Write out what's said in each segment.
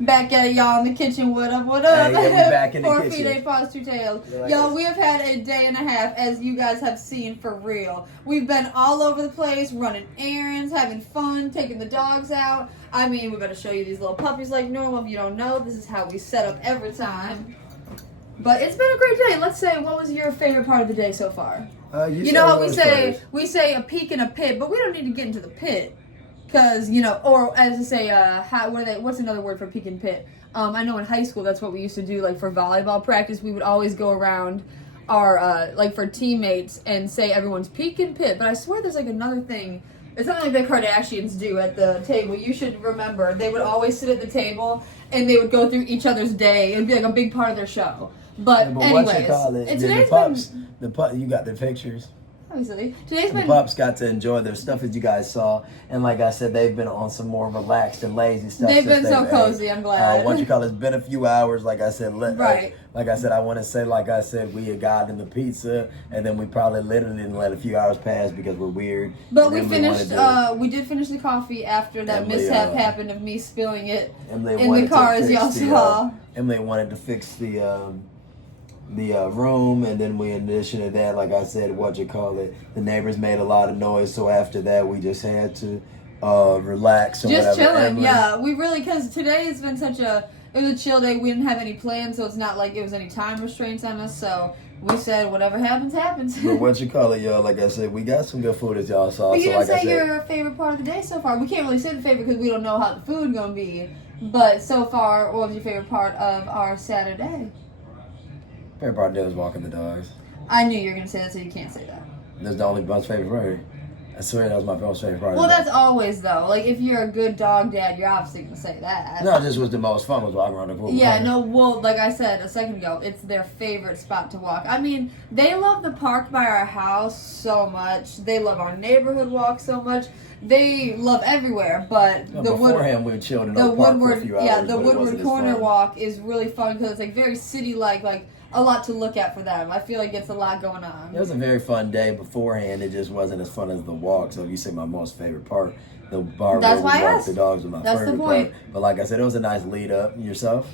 Back at it, y'all, in the kitchen. What up, what up? Hey, yeah, we back in the 4 kitchen. feet, 8 paws, 2 tails. Yeah, like Yo, this. we have had a day and a half, as you guys have seen, for real. We've been all over the place, running errands, having fun, taking the dogs out. I mean, we're going to show you these little puppies like normal. If you don't know, this is how we set up every time. But it's been a great day. Let's say, what was your favorite part of the day so far? You know how we say a peek and a pit, but we don't need to get into the pit. Because, you know, or as I say, what's another word for peek and pit? I know in high school that's what we used to do, like for volleyball practice. We would always go around our, like for teammates and say everyone's peek and pit. But I swear there's like another thing. It's something like the Kardashians do at the table. You should remember. They would always sit at the table and they would go through each other's day. It would be like a big part of their show. But anyways, what you call it? You got the pictures. Obviously. The pups got to enjoy their stuff as you guys saw, and like I said, they've been on some more relaxed and lazy stuff. They've been so cozy. I'm glad. It's been a few hours. Like I said, right. I want to say, we had gotten the pizza, and then we probably literally didn't let a few hours pass because we're weird. But we finished. We did finish the coffee after that mishap happened of me spilling it in the car, as y'all saw. Emily wanted to fix the room, and then in addition to that, like I said, the neighbors made a lot of noise, so after that we just had to relax or just whatever. Chilling. Yeah, we really, because today has been it was a chill day. We didn't have any plans, so it's not like it was any time restraints on us, so we said whatever happens, happens. But y'all, like I said, we got some good food as y'all saw. But you didn't say your favorite part of the day so far. We can't really say the favorite because we don't know how the food gonna be, but so far, what was your favorite part of our Saturday? Favorite part of the day was walking the dogs. I knew you were going to say that, so you can't say that. That's the only most favorite part. I swear that was my most favorite part. Well, that's always, though. Like, if you're a good dog dad, you're obviously going to say that. No, this was the most fun was walking around the pool. Yeah, no, well, like I said a second ago, it's their favorite spot to walk. I mean, they love the park by our house so much. They love our neighborhood walk so much. They love everywhere, but beforehand we were chilling in the park for a few hours. Yeah, the Woodward Corner walk is really fun because it's like very city-like, like a lot to look at for them. I feel like it's a lot going on. It was a very fun day beforehand. It just wasn't as fun as the walk. So if you say my most favorite part, the bar where we walked the dogs was my favorite part. But like I said, it was a nice lead up. Yourself?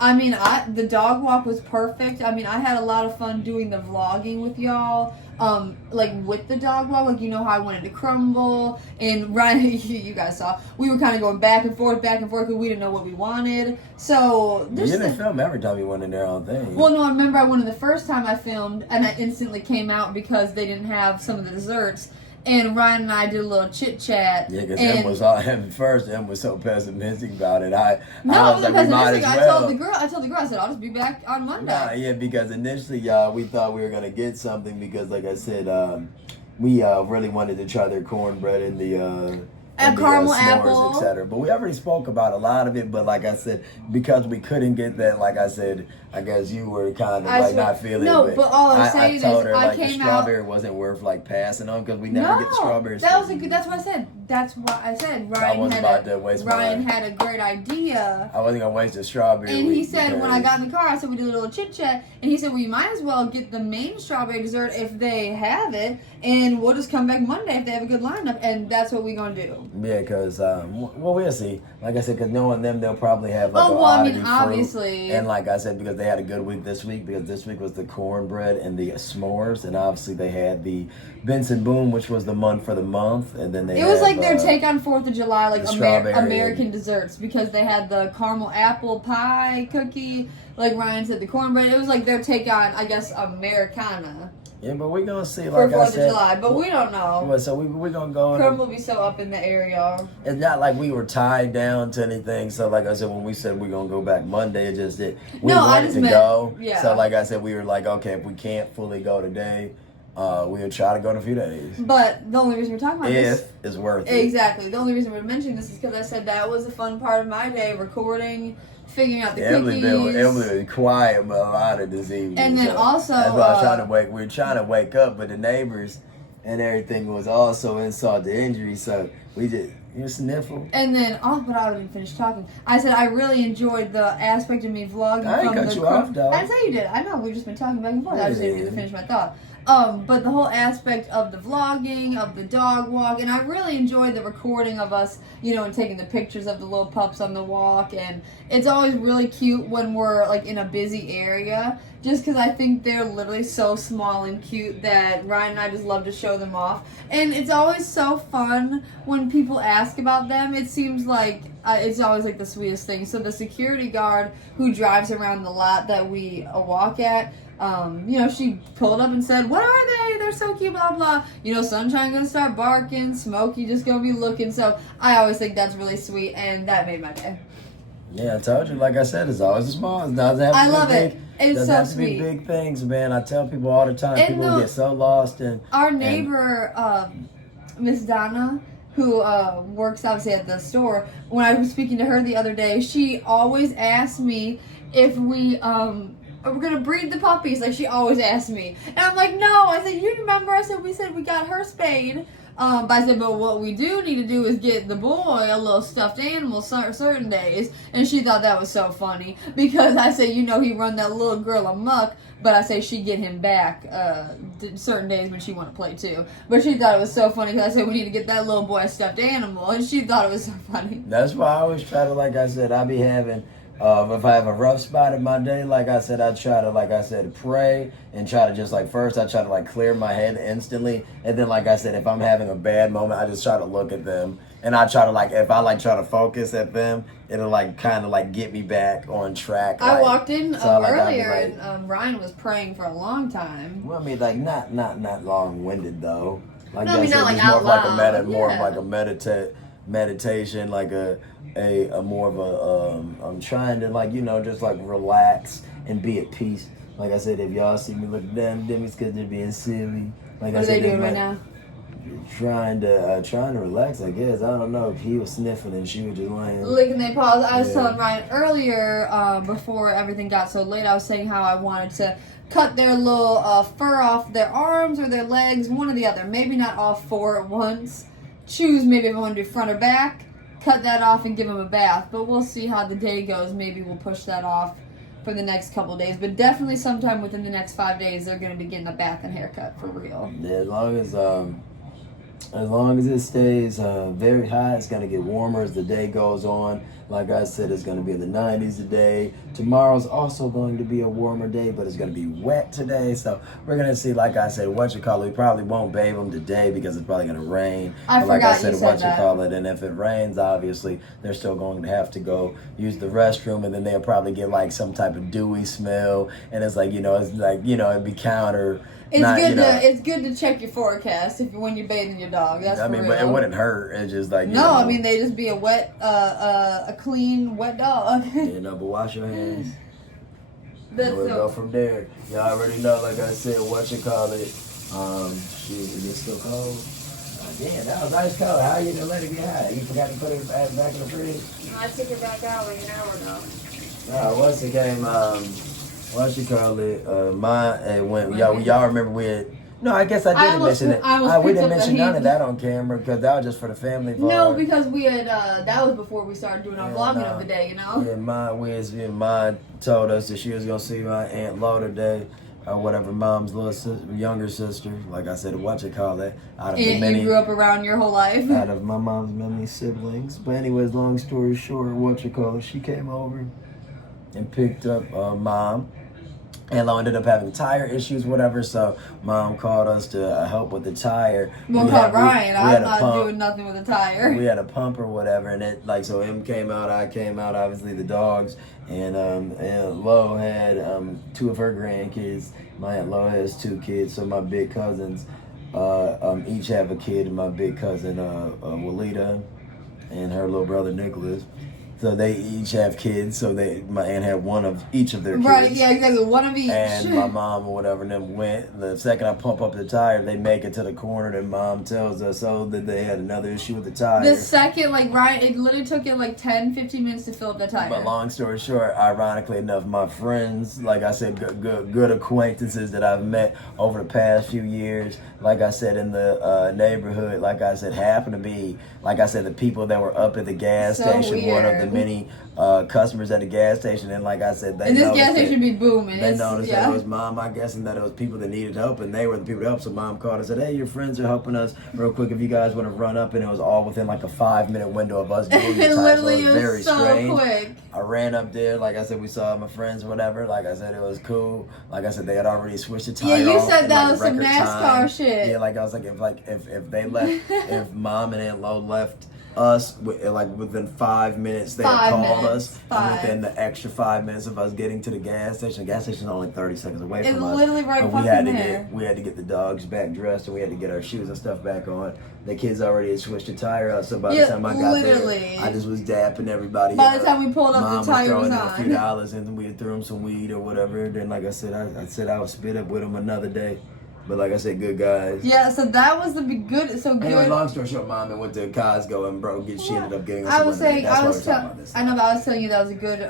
I mean, the dog walk was perfect. I mean, I had a lot of fun doing the vlogging with y'all. Like with the dog walk, like you know how I wanted to crumble, and Ryan, you guys saw, we were kind of going back and forth because we didn't know what we wanted. So you didn't film every time you went in there on thing. Well, no, I remember I went in the first time I filmed, and I instantly came out because they didn't have some of the desserts. And Ryan and I did a little chit chat. Yeah, because Em was so pessimistic about it. I wasn't pessimistic. I told the girl, I said, I'll just be back on Monday. Nah, yeah, because initially, we thought we were gonna get something because, like I said, we really wanted to try their cornbread and the caramel s'mores, apple, etc. But we already spoke about a lot of it. But like I said, because we couldn't get that, like I said, I guess you were kind of not feeling it. No, but all I'm saying is, I came the strawberry wasn't worth like passing on because we never get the strawberries. That's what I said. That's why I said Ryan had a great idea. I wasn't gonna waste a strawberry. And he said when I got in the car, I said we did a little chit chat, and he said, well, you might as well get the main strawberry dessert if they have it, and we'll just come back Monday if they have a good lineup, and that's what we're gonna do. Yeah, because we'll see. Like I said, because knowing them, they'll probably have like obviously, and like I said, because they had a good week this week, because this week was the cornbread and the s'mores, and obviously they had the Benson Boom, which was the month for the month, and then it was like their take on 4th of July, like American desserts, because they had the caramel apple pie cookie, like Ryan said, the cornbread. It was like their take on, I guess, Americana. Yeah, but we're gonna see, like for 4th of July, but we don't know. So we're gonna go. Crumb will be so up in the air, y'all. It's not like we were tied down to anything. So, like I said, when we said we're gonna go back Monday, it just did. We wanted to go. Yeah. So, like I said, we were like, okay, if we can't fully go today, we'll try to go in a few days. But the only reason we're talking about this is worth it. Exactly. The only reason we're mentioning this is because I said that was a fun part of my day, recording, figuring out the cookies. Emily was quiet but a lot of this evening. And then also, that's why I was trying to wake. We were trying to wake up, but the neighbors and everything was also insult to injury. So we just sniffle. And then, but I didn't finish talking. I said I really enjoyed the aspect of me vlogging. I didn't cut you off, though. I didn't say you did. I know we've just been talking back and forth. I just didn't get to finish my thought. But the whole aspect of the vlogging, of the dog walk, and I really enjoy the recording of us, you know, and taking the pictures of the little pups on the walk. And it's always really cute when we're like in a busy area, just because I think they're literally so small and cute that Ryan and I just love to show them off. And it's always so fun when people ask about them. It seems like it's always like the sweetest thing. So the security guard who drives around the lot that we walk at, you know, she pulled up and said, "What are they? They're so cute, blah, blah." You know, Sunshine gonna start barking, Smokey just gonna be looking. So I always think that's really sweet, and that made my day. Yeah, I told you, like I said, it's always the small. It doesn't have to I be love big. it. It's doesn't so have to sweet. be big things, man. I tell people all the time. And People get so lost in. Our neighbor, Miss Donna, who works obviously at the store, when I was speaking to her the other day, she always asked me if we're gonna breed the puppies. Like, she always asks me, and I'm like, no. I said, you remember? I said, we said we got her spayed. But I said, but what we do need to do is get the boy a little stuffed animal certain days. And she thought that was so funny because I said, you know, he run that little girl amok. But I say she get him back certain days when she want to play too. But she thought it was so funny because I said we need to get that little boy a stuffed animal, and she thought it was so funny. That's why I always try to, like I said, I be having. If I have a rough spot in my day, like I said, I try to, like I said, pray and try to just, like, first I try to, like, clear my head instantly. And then, like I said, if I'm having a bad moment, I just try to look at them. And I try to, like, if I, like, try to focus at them, it'll, like, kind of, like, get me back on track. I like, walked in so, like, earlier like, and Ryan was praying for a long time. Well, I mean, like, not long-winded, though. Like, No, I mean, not like it's out more loud. of more of like a meditation, like a more of a I'm trying to, like, you know, just like relax and be at peace. Like I said, if y'all see me look down at it's because they're being silly. Like What are they doing right now? Trying to relax, I guess. I don't know. He was sniffing and she was just lying. Licking their paws. I was telling Ryan earlier, before everything got so late, I was saying how I wanted to cut their little fur off their arms or their legs, one or the other. Maybe not all four at once. Choose maybe if I want to do front or back. Cut that off and give them a bath. But we'll see how the day goes. Maybe we'll push that off for the next couple days. But definitely sometime within the next 5 days, they're going to be getting a bath and haircut for real. Yeah, as long as it stays very hot, it's going to get warmer as the day goes on. Like I said, it's going to be in the 90s today. Tomorrow's also going to be a warmer day, but it's going to be wet today. So we're going to see, like I said, we probably won't bathe them today because it's probably going to rain. Like I said, and if it rains, obviously, they're still going to have to go use the restroom, and then they'll probably get like some type of dewy smell. And it's like, it'd be counter. It's good to check your forecast when you're bathing your dog. That's for real. But it wouldn't hurt. It's just like I mean they just be a wet, a clean wet dog. But wash your hands. We'll go from there. Y'all already know. Like I said, it? Is it still cold? Damn, that was ice cold. How you gonna let it get hot? You forgot to put it back in the fridge? No, I took it back out like an hour ago. Once it came. Y'all remember we had. No, I guess I didn't mention it. We didn't mention none of that on camera because that was just for the family. No, because we had that was before we started doing our vlogging of the day, you know. Yeah, mine told us that she was gonna see my Aunt Lo today, or whatever, mom's younger sister. Like I said, You grew up around your whole life. Out of my mom's many siblings. But anyways, long story short, she came over and picked up mom. And Lo ended up having tire issues, whatever, so Mom called us to help with the tire. Well, call Ryan. I'm not doing nothing with the tire. We had a pump or whatever, and so him came out, I came out, obviously the dogs, and Lo had two of her grandkids. My Aunt Lo has 2 kids, so my big cousins each have a kid, and my big cousin Walida and her little brother Nicholas. So they each have kids. So my aunt had one of each of their kids. Right, yeah, exactly. One of each. And my mom or whatever, and them went. The second I pump up the tire, they make it to the corner, and Mom tells us, that they had another issue with the tire. The second, Ryan, it literally took it 10, 15 minutes to fill up the tire. But long story short, ironically enough, my friends, like I said, good acquaintances that I've met over the past few years, like I said, in the neighborhood, like I said, happened to be, like I said, the people that were up at the gas So station, one of the weird. many customers at the gas station, and like I said, they And this noticed gas station that- be booming. They It's- noticed yeah. that it was Mom, I guess, and that it was people that needed help, and they were the people to help. So Mom called and said, "Hey, your friends are helping us real quick. If you guys want to run up," and it was all within like a 5-minute window of us doing the It time. literally So it was very was so strange. quick. I ran up there, like I said, we saw my friends or whatever. Like I said, it was cool. Like I said, they had already switched the tire. Yeah, you off said in, that like, was some record NASCAR time. shit. Yeah, like I was like if they left, if Mom and Aunt Lo left us like within 5 minutes, they had 5 called minutes. us, 5. and within the extra 5 minutes of us getting to the gas station. The gas station's only 30 seconds away It's from us. literally right But we had fucking to there. we had to get the dogs back dressed, and we had to get our shoes and stuff back on. The kids already had switched the tire out, so by Yeah, the time I got literally. there, I just was dapping everybody. By the time we pulled up, Mom the tire was was throwing in a few on. dollars, and we threw them some weed or whatever. Then, like I said, I said I would spit up with them another day. But like I said, good guys. Yeah, so that was the good. So good. Anyway, long story short, Mom went to Costco and she ended up getting us I a was lemonade. saying, That's I why was we're talking about this. I know, but I was telling you that was a good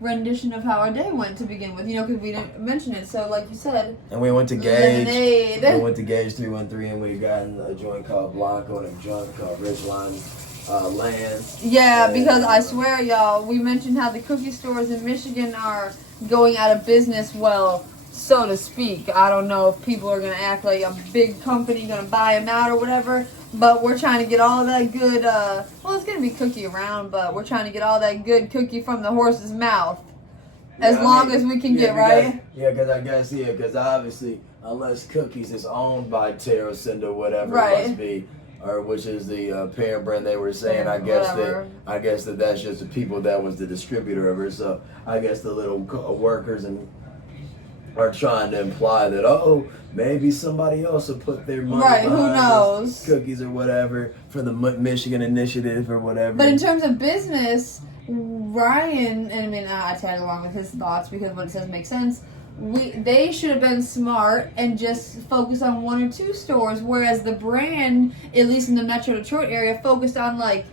rendition of how our day went to begin with. You know, because we didn't mention it. So, like you said, And we went to Gage. lemonade. We went to Gage 313 and we got a joint called Blanco and a joint called Ridgeline Land. Yeah, And, because I swear, y'all, we mentioned how the cookie stores in Michigan are going out of business. Well, so to speak. I don't know if people are gonna act like a big company gonna buy them out or whatever. But we're trying to get all that good. Well, it's gonna be cookie around, but we're trying to get all that good cookie from the horse's mouth. As long as we can get, right? Yeah, because I guess, because obviously, unless Cookies is owned by TerraCinder or whatever Right. it must be, or which is the parent brand they were saying, I Whatever. guess that's just the people that was the distributor of it. So I guess the little workers and are trying to imply that, oh, maybe somebody else will put their money Right, who behind knows? this Cookies or whatever for the Michigan initiative or whatever. But in terms of business, Ryan, and I mean, I tag along with his thoughts because what it says makes sense. They should have been smart and just focused on 1 or 2 stores, whereas the brand, at least in the Metro Detroit area, focused on like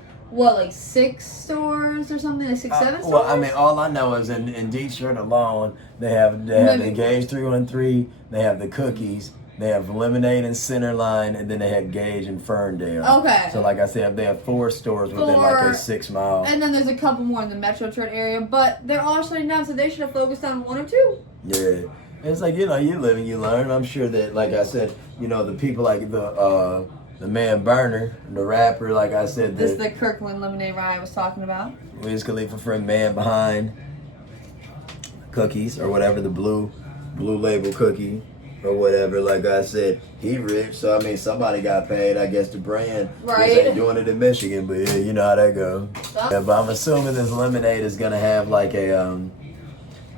6 stores or something, like 6, 7 stores. Well, I mean, all I know is in Detroit alone, they have the Gage 313, they have the Cookies, they have Lemonade and Centerline, and then they have Gage and Ferndale. Okay. So, like I said, they have 4 stores within like a 6 mile. And then there's a couple more in the Metro Detroit area, but they're all shutting down, so they should have focused on 1 or 2. Yeah. It's like, you live and you learn. I'm sure that, like I said, the people like the man Burner, the rapper, like I said, This is the Kirkland lemonade Ryan was talking about. Wiz Khalifa friend, man behind Cookies or whatever, the blue label cookie or whatever. Like I said, he rich, so I mean somebody got paid. I guess the brand Right. just ain't doing it in Michigan, but yeah, you know how that go. Yeah, but I'm assuming this lemonade is gonna have like a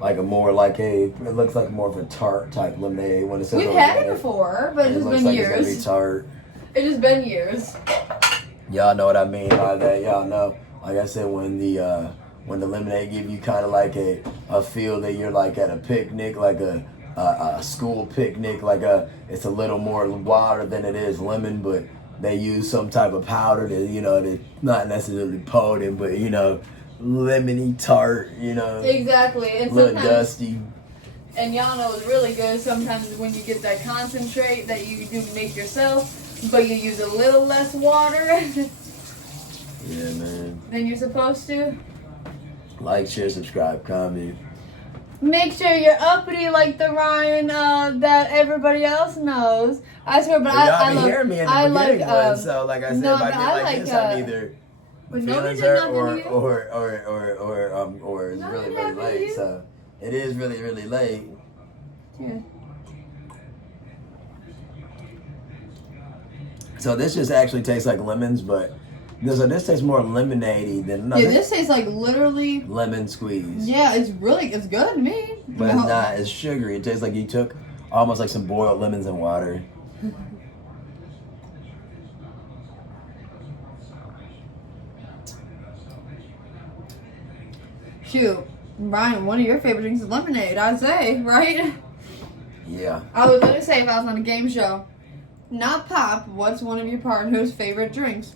it looks like more of a tart type lemonade when it says We've had it organic. before, but it's just looks been like it's gonna be years. tart. It's just been years. Y'all know what I mean by that. Y'all know, like I said, when the lemonade give you kind of like a feel that you're like at a picnic, like a school picnic, it's a little more water than it is lemon, but they use some type of powder that's not necessarily potent, but lemony tart, Exactly. And a little sometimes, dusty. and y'all know it's really good sometimes when you get that concentrate that you do make yourself, but you use a little less water Yeah, man. than you're supposed to. Like, share, subscribe, comment. Make sure you're uppity like the Ryan that everybody else knows. I swear, but Y'all I be love. hearing me in the I beginning like. one, so like I said, no, if I but get I like like, this, I'm either but feeling nobody did hurt nothing to you. or it's Nothing really happened to late. you. So it is really late. Yeah. So this just actually tastes like lemons, but this tastes more lemonade-y than Yeah, this tastes like literally. lemon squeeze. Yeah, it's good to me. But it's not. It's sugary. It tastes like you took almost like some boiled lemons and water. Shoot, Ryan, one of your favorite drinks is lemonade, I'd say, right? Yeah. I would literally say if I was on a game show, not pop, what's one of your partner's favorite drinks?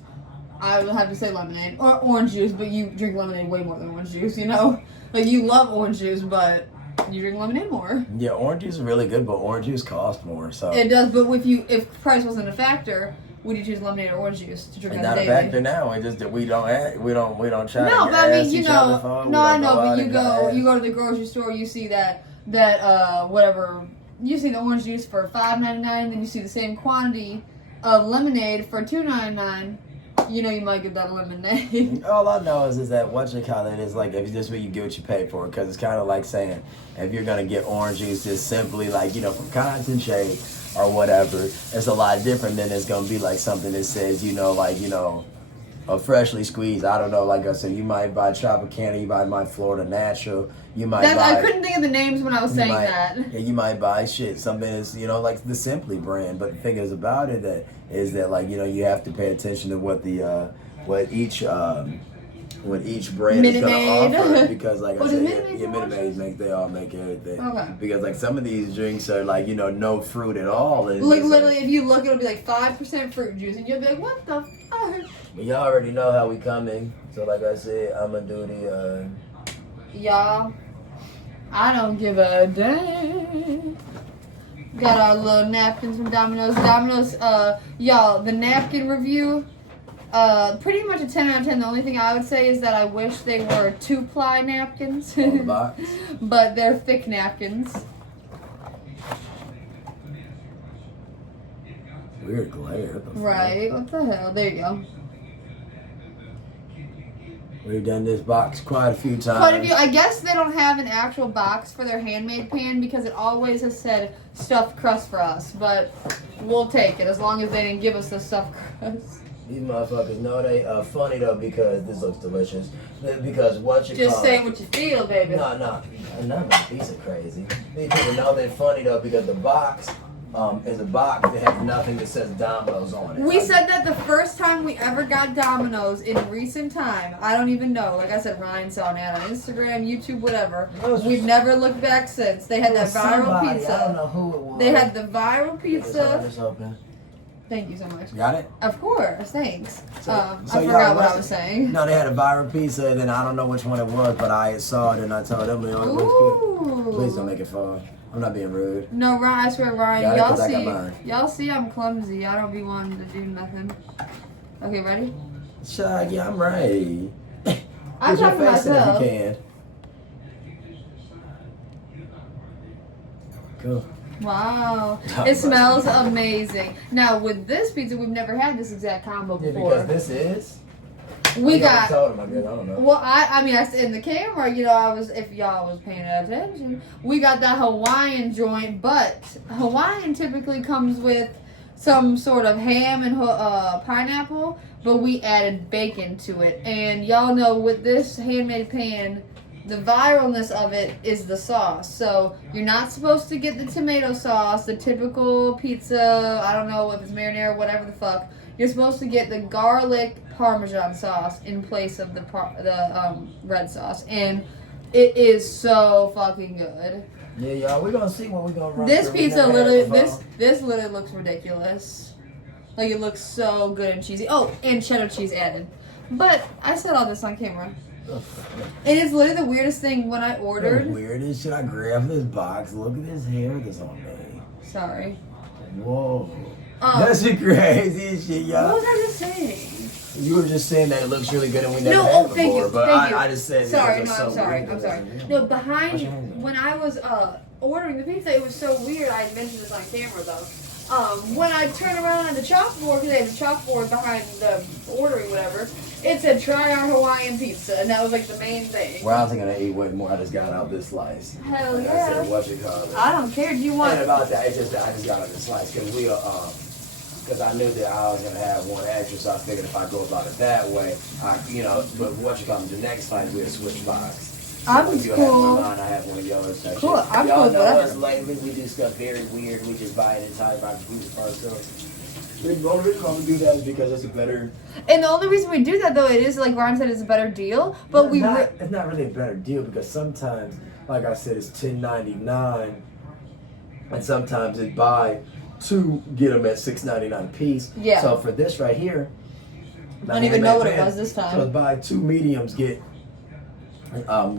I would have to say lemonade. Or orange juice, but you drink lemonade way more than orange juice, Like, you love orange juice, but you drink lemonade more. Yeah, orange juice is really good, but orange juice costs more. So It does, but if price wasn't a factor, would you choose lemonade or orange juice to drink it's on not a a daily? factor now. It's just that we don't try. No, to but I mean, ask you each other know, for it. no, We I don't know, go out but you and go to the grocery store, you see that whatever, you see the orange juice for $5.99, then you see the same quantity of lemonade for $2.99. You know, you might get that lemonade. All I know is that what you call it is like if this way you get what you pay for, because it's kind of like saying if you're gonna get orange juice just simply like from concentrate or whatever, it's a lot different than it's gonna be like something that says a freshly squeezed. I don't know, like I said, you might buy Tropicana, you might buy Florida Natural, you might buy. I couldn't think of the names when I was saying that. Yeah, you might buy something that's like the Simply brand. But the thing is about it is that you have to pay attention to what each brand is Minute gonna Maid. offer, because like I What said, does Minute Maid Minute Maid they all make everything. Okay. Because like some of these drinks are like no fruit at all. And Like literally, if you look, it'll be like 5% fruit juice, and you'll be like, "What the fuck?" But y'all already know how we coming. So like I said, I'm gonna do the. Y'all, I don't give a damn. Got our little napkins from Domino's. Y'all, the napkin review, pretty much a 10 out of 10. The only thing I would say is that I wish they were 2-ply napkins. On the box. But they're thick napkins. Weird glare. What the fuck? Right, what the hell? There you go. We've done this box quite a few times. Quite a few. I guess they don't have an actual box for their handmade pan because it always has said stuffed crust for us. But we'll take it as long as they didn't give us the stuffed crust. These motherfuckers know they are funny though because this looks delicious. Because what you Just call say what you feel, baby. No, these are crazy. These people know they're funny though because the box is a box that has nothing that says Domino's on it. We said that the first time we ever got Domino's in recent time. I don't even know. Like I said, Ryan saw an ad on Instagram, YouTube, whatever. We've never looked back since. They had that viral pizza. I don't know who it was. They had the viral pizza. It's open. Thank you so much. Got it? Of course, thanks. I y'all forgot what I was saying. No, they had a viral pizza, and then I don't know which one it was, but I saw it and I told them, it looks good. Please don't make it fall. I'm not being rude. No, Ryan, I swear, Ryan, Got it, 'cause I got y'all mine. see I'm clumsy. I don't be wanting to do nothing. Okay, ready? Shy, yeah, I'm ready. I'm Put your talking face in myself. if you can. Cool. Wow. Oh, It smells amazing. Now, with this pizza, we've never had this exact combo Yeah, before. because this is. We got. I told him, I guess, I don't know. Well, I mean, I said in the camera, if y'all was paying attention, we got that Hawaiian joint, but Hawaiian typically comes with some sort of ham and pineapple, but we added bacon to it. And y'all know with this handmade pan, the viralness of it is the sauce. So you're not supposed to get the tomato sauce, the typical pizza, I don't know if it's marinara, whatever the fuck. You're supposed to get the garlic Parmesan sauce in place of the red sauce, and it is so fucking good. Yeah, y'all, we're gonna see what we're gonna run. This through. pizza We never had it literally, before. this literally looks ridiculous. Like it looks so good and cheesy. Oh, and cheddar cheese added. But I said all this on camera. It is literally the weirdest thing when I ordered. The weirdest shit. I grabbed this box. Look at this hair that's on me. Sorry. Whoa. That's the craziest shit, y'all. What was I just saying? You were just saying that it looks really good and we never No, had oh, it thank before, you, but thank you. I just said Sorry, it was no, so I'm sorry, weird I'm sorry. that No, What's your behind hand? when I was ordering the pizza, it was so weird. I had mentioned this on camera though. When I turned around on the chalkboard, because they had the chalkboard behind the ordering whatever, it said try our Hawaiian pizza, and that was like the main thing. Well, I was gonna eat way more. I just got out this slice. Hell Like I yeah. said, what you call it? I don't care. Do you want? And about that, I just got out this slice because because I knew that I was gonna have one extra, so I figured if I go about it that way, but what you call it, the next slice we'll switch box. I'm If you cool. have one of mine, I have one of yours. That Cool, shit. I'm Y'all cool with know whatever. us lately, we do stuff very weird. We just buy an entire box of pizza for ourselves. The only reason why we do that is because it's a better. And the only reason we do that though, it is like Ron said, it's a better deal. But it's not really a better deal because sometimes, like I said, it's $10.99, and sometimes it buy two, get them at $6.99 a piece. Yeah. So for this right here, I don't even know what it was this time. So buy two mediums, get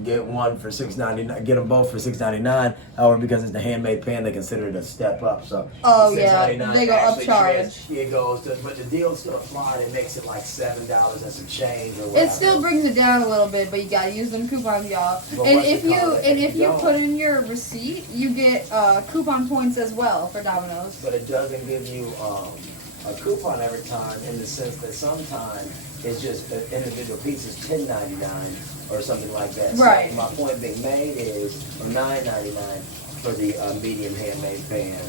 Get one for $6.99. Get them both for $6.99. However, because it's the handmade pan, they consider it a step up. So $6.99 they go actually upcharge. It goes to, but the deal still applied. It makes it like $7 and some change or whatever. It still brings it down a little bit, but you gotta use them coupons, y'all. But And what's if it you called? if you don't. put in your receipt, you get coupon points as well for Domino's. But it doesn't give you a coupon every time, in the sense that sometimes it's just an individual piece is $10.99 or something like that. Right. So my point being made is $9.99 for the medium handmade pan,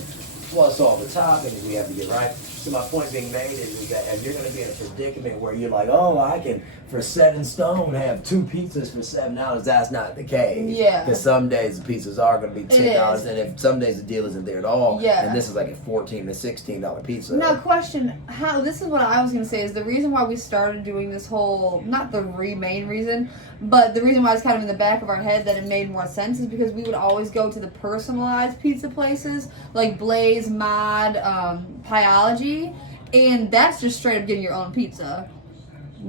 plus all the toppings we have to get right. So my point being made is that if you're going to be in a predicament where you're like, oh, I can for $7 have 2 pizzas for $7, that's not the case. Yeah. Because some days the pizzas are going to be $10, is. and if some days the deal isn't there at all, Yeah. then this is like a $14 to $16 pizza. Now, question: how? This is what I was gonna say. Is the reason why we started doing this whole, not the main reason, but the reason why it's kind of in the back of our head that it made more sense is because we would always go to the personalized pizza places like Blaze, Mod, Pyology, and that's just straight up getting your own pizza.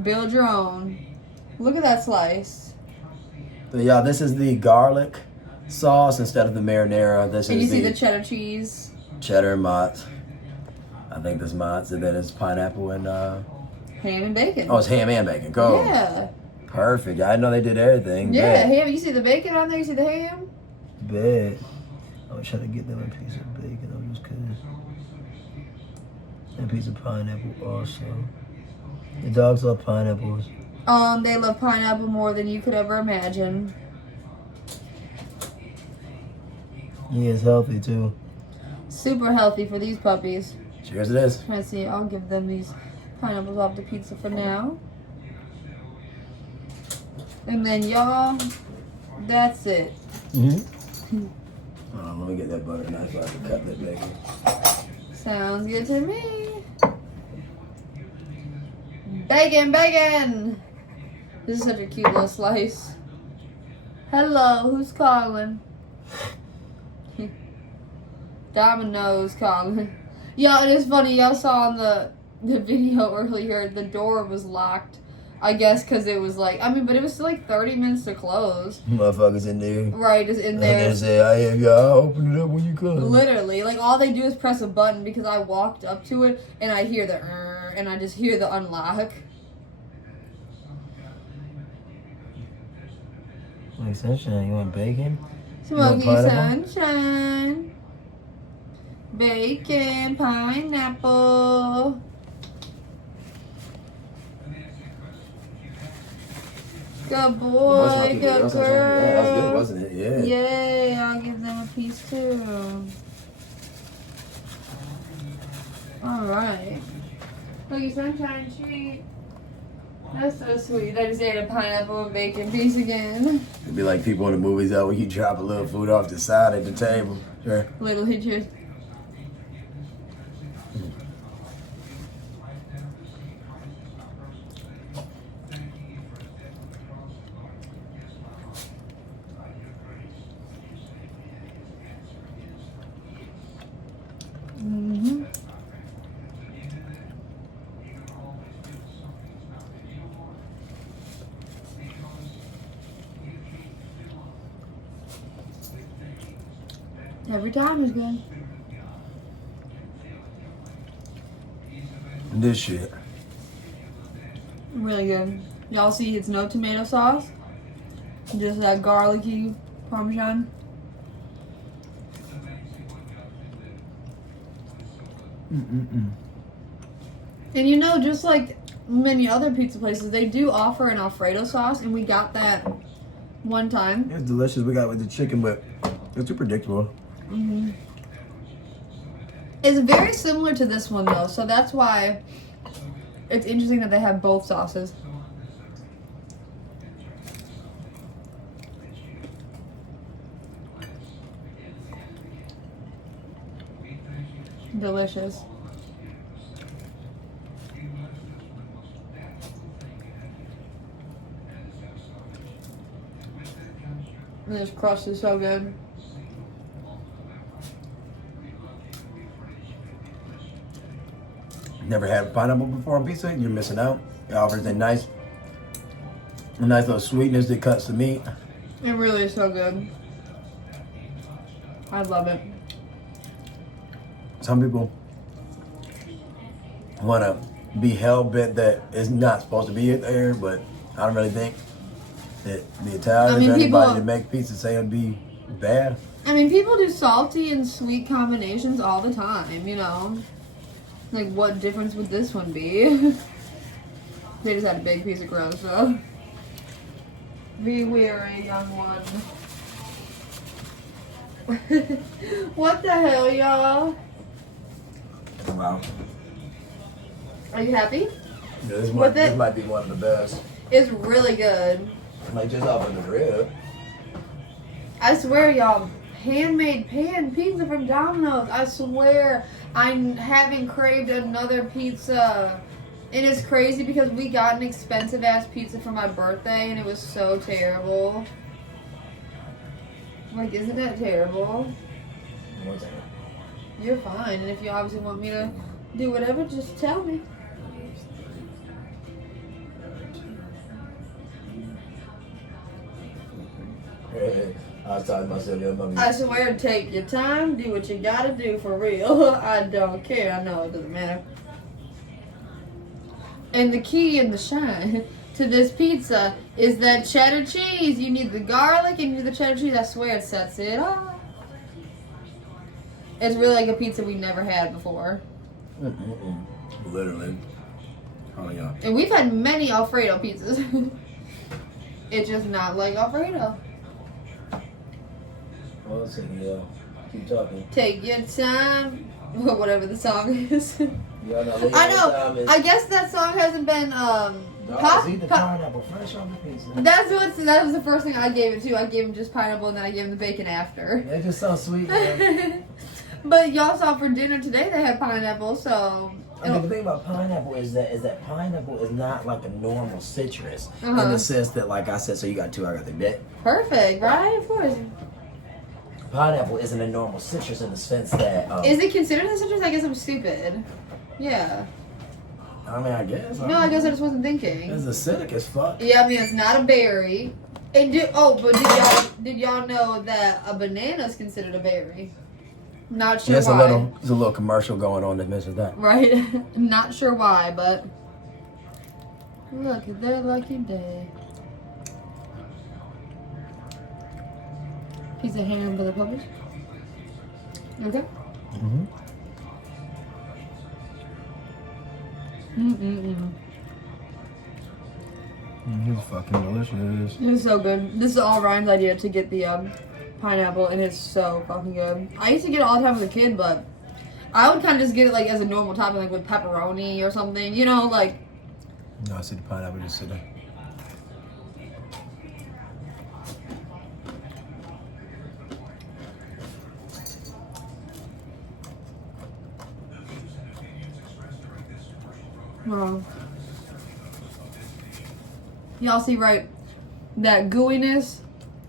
Build your own. Look at that slice. So yeah, this is the garlic sauce instead of the marinara. This And is you see the cheddar cheese. cheddar and mozz. I think this mozz, and then it's pineapple and Ham and bacon. oh, it's ham and bacon. Go. Yeah. Perfect. I didn't know they did everything. Yeah, ham. You see the bacon on there? You see the ham? Bet. I'm trying to get them a piece of bacon. I'm just kidding. And a piece of pineapple also. The dogs love pineapples. They love pineapple more than you could ever imagine. Yeah, it's healthy too. Super healthy for these puppies. Cheers it is. Let's see, I'll give them these pineapples off the pizza for now. And then y'all, that's it. Mm-hmm. Let me get that butter knife so I can cut that bacon. Sounds good to me. Bacon, bacon! This is such a cute little slice. Hello, who's calling? Domino's calling. Yeah, it is funny. Y'all saw on the video earlier, the door was locked. I guess because it was like, I mean, but it was still like 30 minutes to close. Motherfuckers in there. Right, just in there. And they say, I'll open it up when you come. Literally, like all they do is press a button because I walked up to it and I hear the and I just hear the unlock. Like sunshine, you want bacon? Smoky pineapple? sunshine. Bacon, pineapple. Good boy, good girl. Yeah, that was good, wasn't it? Yeah. Yay, I'll give them a piece too. Alright. Smoky sunshine treat. That's so sweet. I just ate a pineapple and bacon piece again. It'd be like people in the movies out when you drop a little food off the side at the table. Sure. Little hitches. Mm-hmm. Every time is good. This shit. Really good. Y'all see it's no tomato sauce. Just that garlicky Parmesan. Mm-mm-mm. And you know, just like many other pizza places, they do offer an Alfredo sauce, and we got that one time. It's delicious. We got with the chicken, but it's too predictable. Mm-hmm. It's very similar to this one though, so that's why it's interesting that they have both sauces. Delicious. This crust is so good. Never had pineapple before on pizza? You're missing out. It offers a nice A nice little sweetness that cuts the meat. It really is so good. I love it. Some people want to be hell-bent that it's not supposed to be there, but I don't really think that the Italians or anybody that make pizza say it'd be bad. I mean, people do salty and sweet combinations all the time, you know? Like, what difference would this one be? They just had a big piece of gross, so. Be wary, young one. What the hell, y'all? Wow. Are you happy? Yeah, this might be one of the best. It's really good. Like just off of the rib. I swear, y'all, handmade pan pizza from Domino's. I swear, I haven't craved another pizza. And it's crazy because we got an expensive ass pizza for my birthday and it was so terrible. Like, isn't that terrible? One second. You're fine, and if you obviously want me to do whatever, just tell me. I was talking to myself the other I swear, take your time, do what you gotta do for real. I don't care, I know it doesn't matter. And the key and the shine to this pizza is that cheddar cheese. You need the garlic and you need the cheddar cheese. I swear it sets it off. It's really like a pizza we never had before. Literally. Oh yeah. And we've had many Alfredo pizzas. It's just not like Alfredo. Well, let's see. Yeah. Keep talking. Take your time. Whatever the song is. Yeah, I know. I guess that song hasn't been pineapple fresh on the pizza. that was the first thing I gave it to. I gave him just pineapple and then I gave him the bacon after. It just sounds sweet, man. But y'all saw for dinner today they had pineapple, so. I mean, the thing about pineapple is that pineapple is not like a normal citrus in the sense that, like I said, so you got two, I got the bit. Perfect, right? Of course. Pineapple isn't a normal citrus in the sense that. Is it considered a citrus? I guess I'm stupid. Yeah. I mean, I guess. No, I guess I just wasn't thinking. It's acidic as fuck. Yeah, I mean it's not a berry. And did y'all know that a banana is considered a berry? Not sure why. There's a little commercial going on that mentions that. Right. Not sure why, but look at their lucky day. Piece of ham for the puppies. Okay. It's fucking delicious. It's so good. This is all Ryan's idea to get the pineapple, and it's so fucking good. I used to get it all the time as a kid, but I would kind of just get it like as a normal topping, like with pepperoni or something, you know, like. No, I see the pineapple just sitting. Wow. Y'all see, right? That gooiness,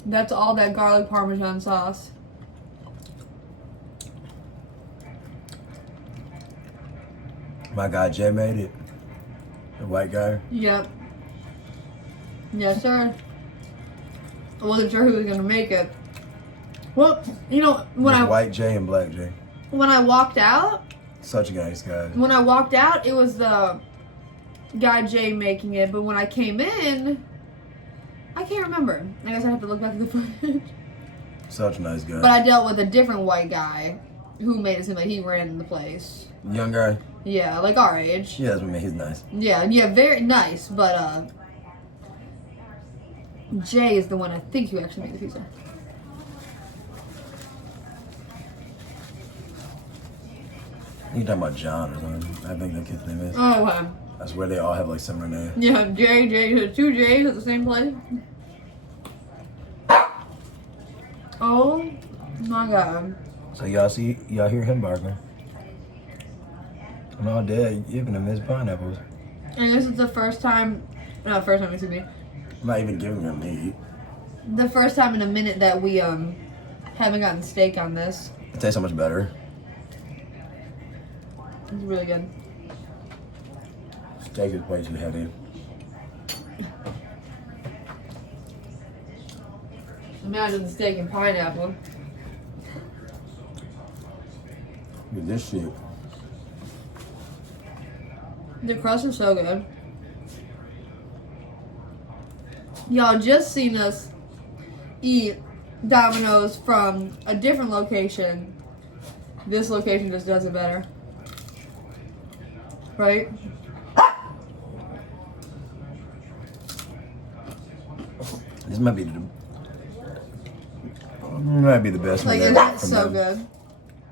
that's all that garlic parmesan sauce. My guy Jay made it. The white guy. Yep. Yes, sir. I wasn't sure who was gonna make it. Well, you know, White Jay and Black Jay. When I walked out. Such a nice guy. When I walked out, it was the guy Jay making it, but when I came in, I can't remember. I guess I have to look back at the footage. Such a nice guy. But I dealt with a different white guy who made it seem like he ran the place. Young guy? Yeah, like our age. Yeah, that's what I mean. He's nice. Yeah, very nice, but Jay is the one I think who actually made the pizza. You talking about John or something? I think that kid's name is. Oh, wow. I swear they all have like similar names. Yeah, Jay, two J's at the same place. Oh my God. So y'all hear him barking. No, Dad giving him his pineapples. And this is the first time, excuse me. I'm not even giving him meat. The first time in a minute that we haven't gotten steak on this. It tastes so much better. It's really good. Steak is way too heavy. Imagine the steak and pineapple. Look at this shit. The crust is so good. Y'all just seen us eat Domino's from a different location. This location just does it better. Right? This might be the best one Like, ever it's from so them. good.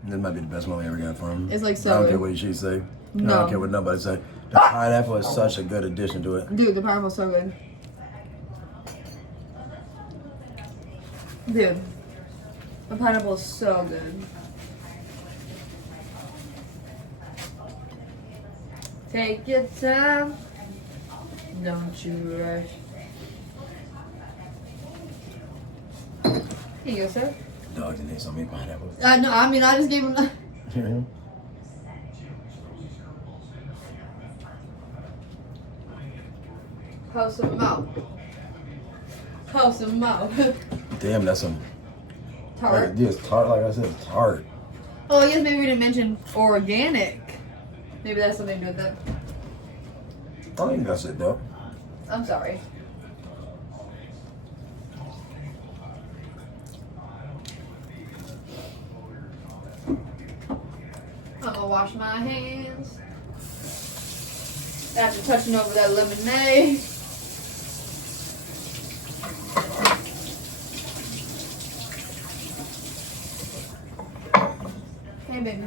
This might be the best one we ever got from them. It's like so I don't good. care what she say. I No. don't care what nobody say. The pineapple is such a good addition to it. Dude, the pineapple's so good. Dude, the pineapple is so good. Take your time. Don't you rush. Here you go, sir. Dogs and they so many pineapples. No, I mean, I just gave him. Close him out. Close him out. Damn, that's some Tart. Like, yes, tart. Like I said, tart. Oh, I guess maybe we didn't mention organic. Maybe that's something to do with it. I don't think that's it though. I'm sorry. I'm gonna wash my hands after touching over that lemonade. Hey, baby.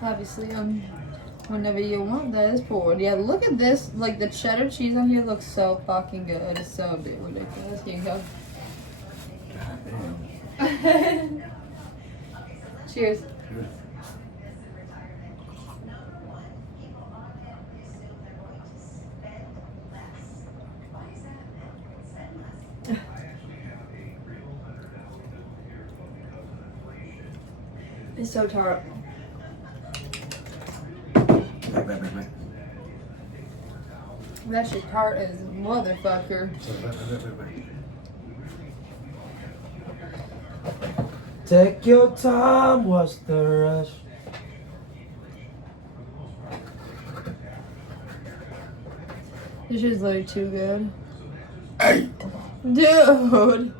Obviously, whenever you want that is poured. Yeah, look at this. Like, the cheddar cheese on here looks so fucking good. It's so ridiculous. Here you go. Cheers. It's so tart. Back. That shit tart as motherfucker. Take your time, what's the rush? This shit's literally too good. Hey! Dude!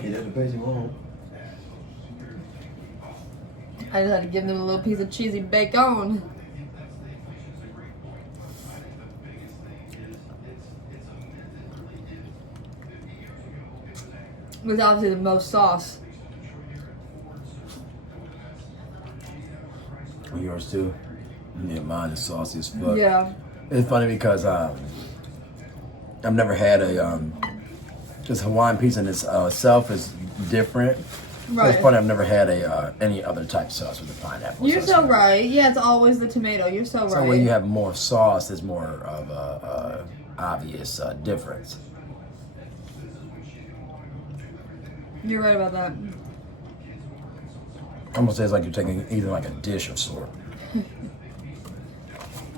He did the basic one. I just had to give them a little piece of cheesy bacon. With obviously the most sauce. Yours too? Yeah, mine is saucy as fuck. Yeah. It's funny because I've never had a because Hawaiian pizza in itself is different. Right. It's funny I've never had a any other type of sauce with the pineapple. You're sauce. so right. Yeah, it's always the tomato. You're so right. So when you have more sauce, there's more of a obvious difference. You're right about that. Almost tastes like you're taking eating like a dish of sort.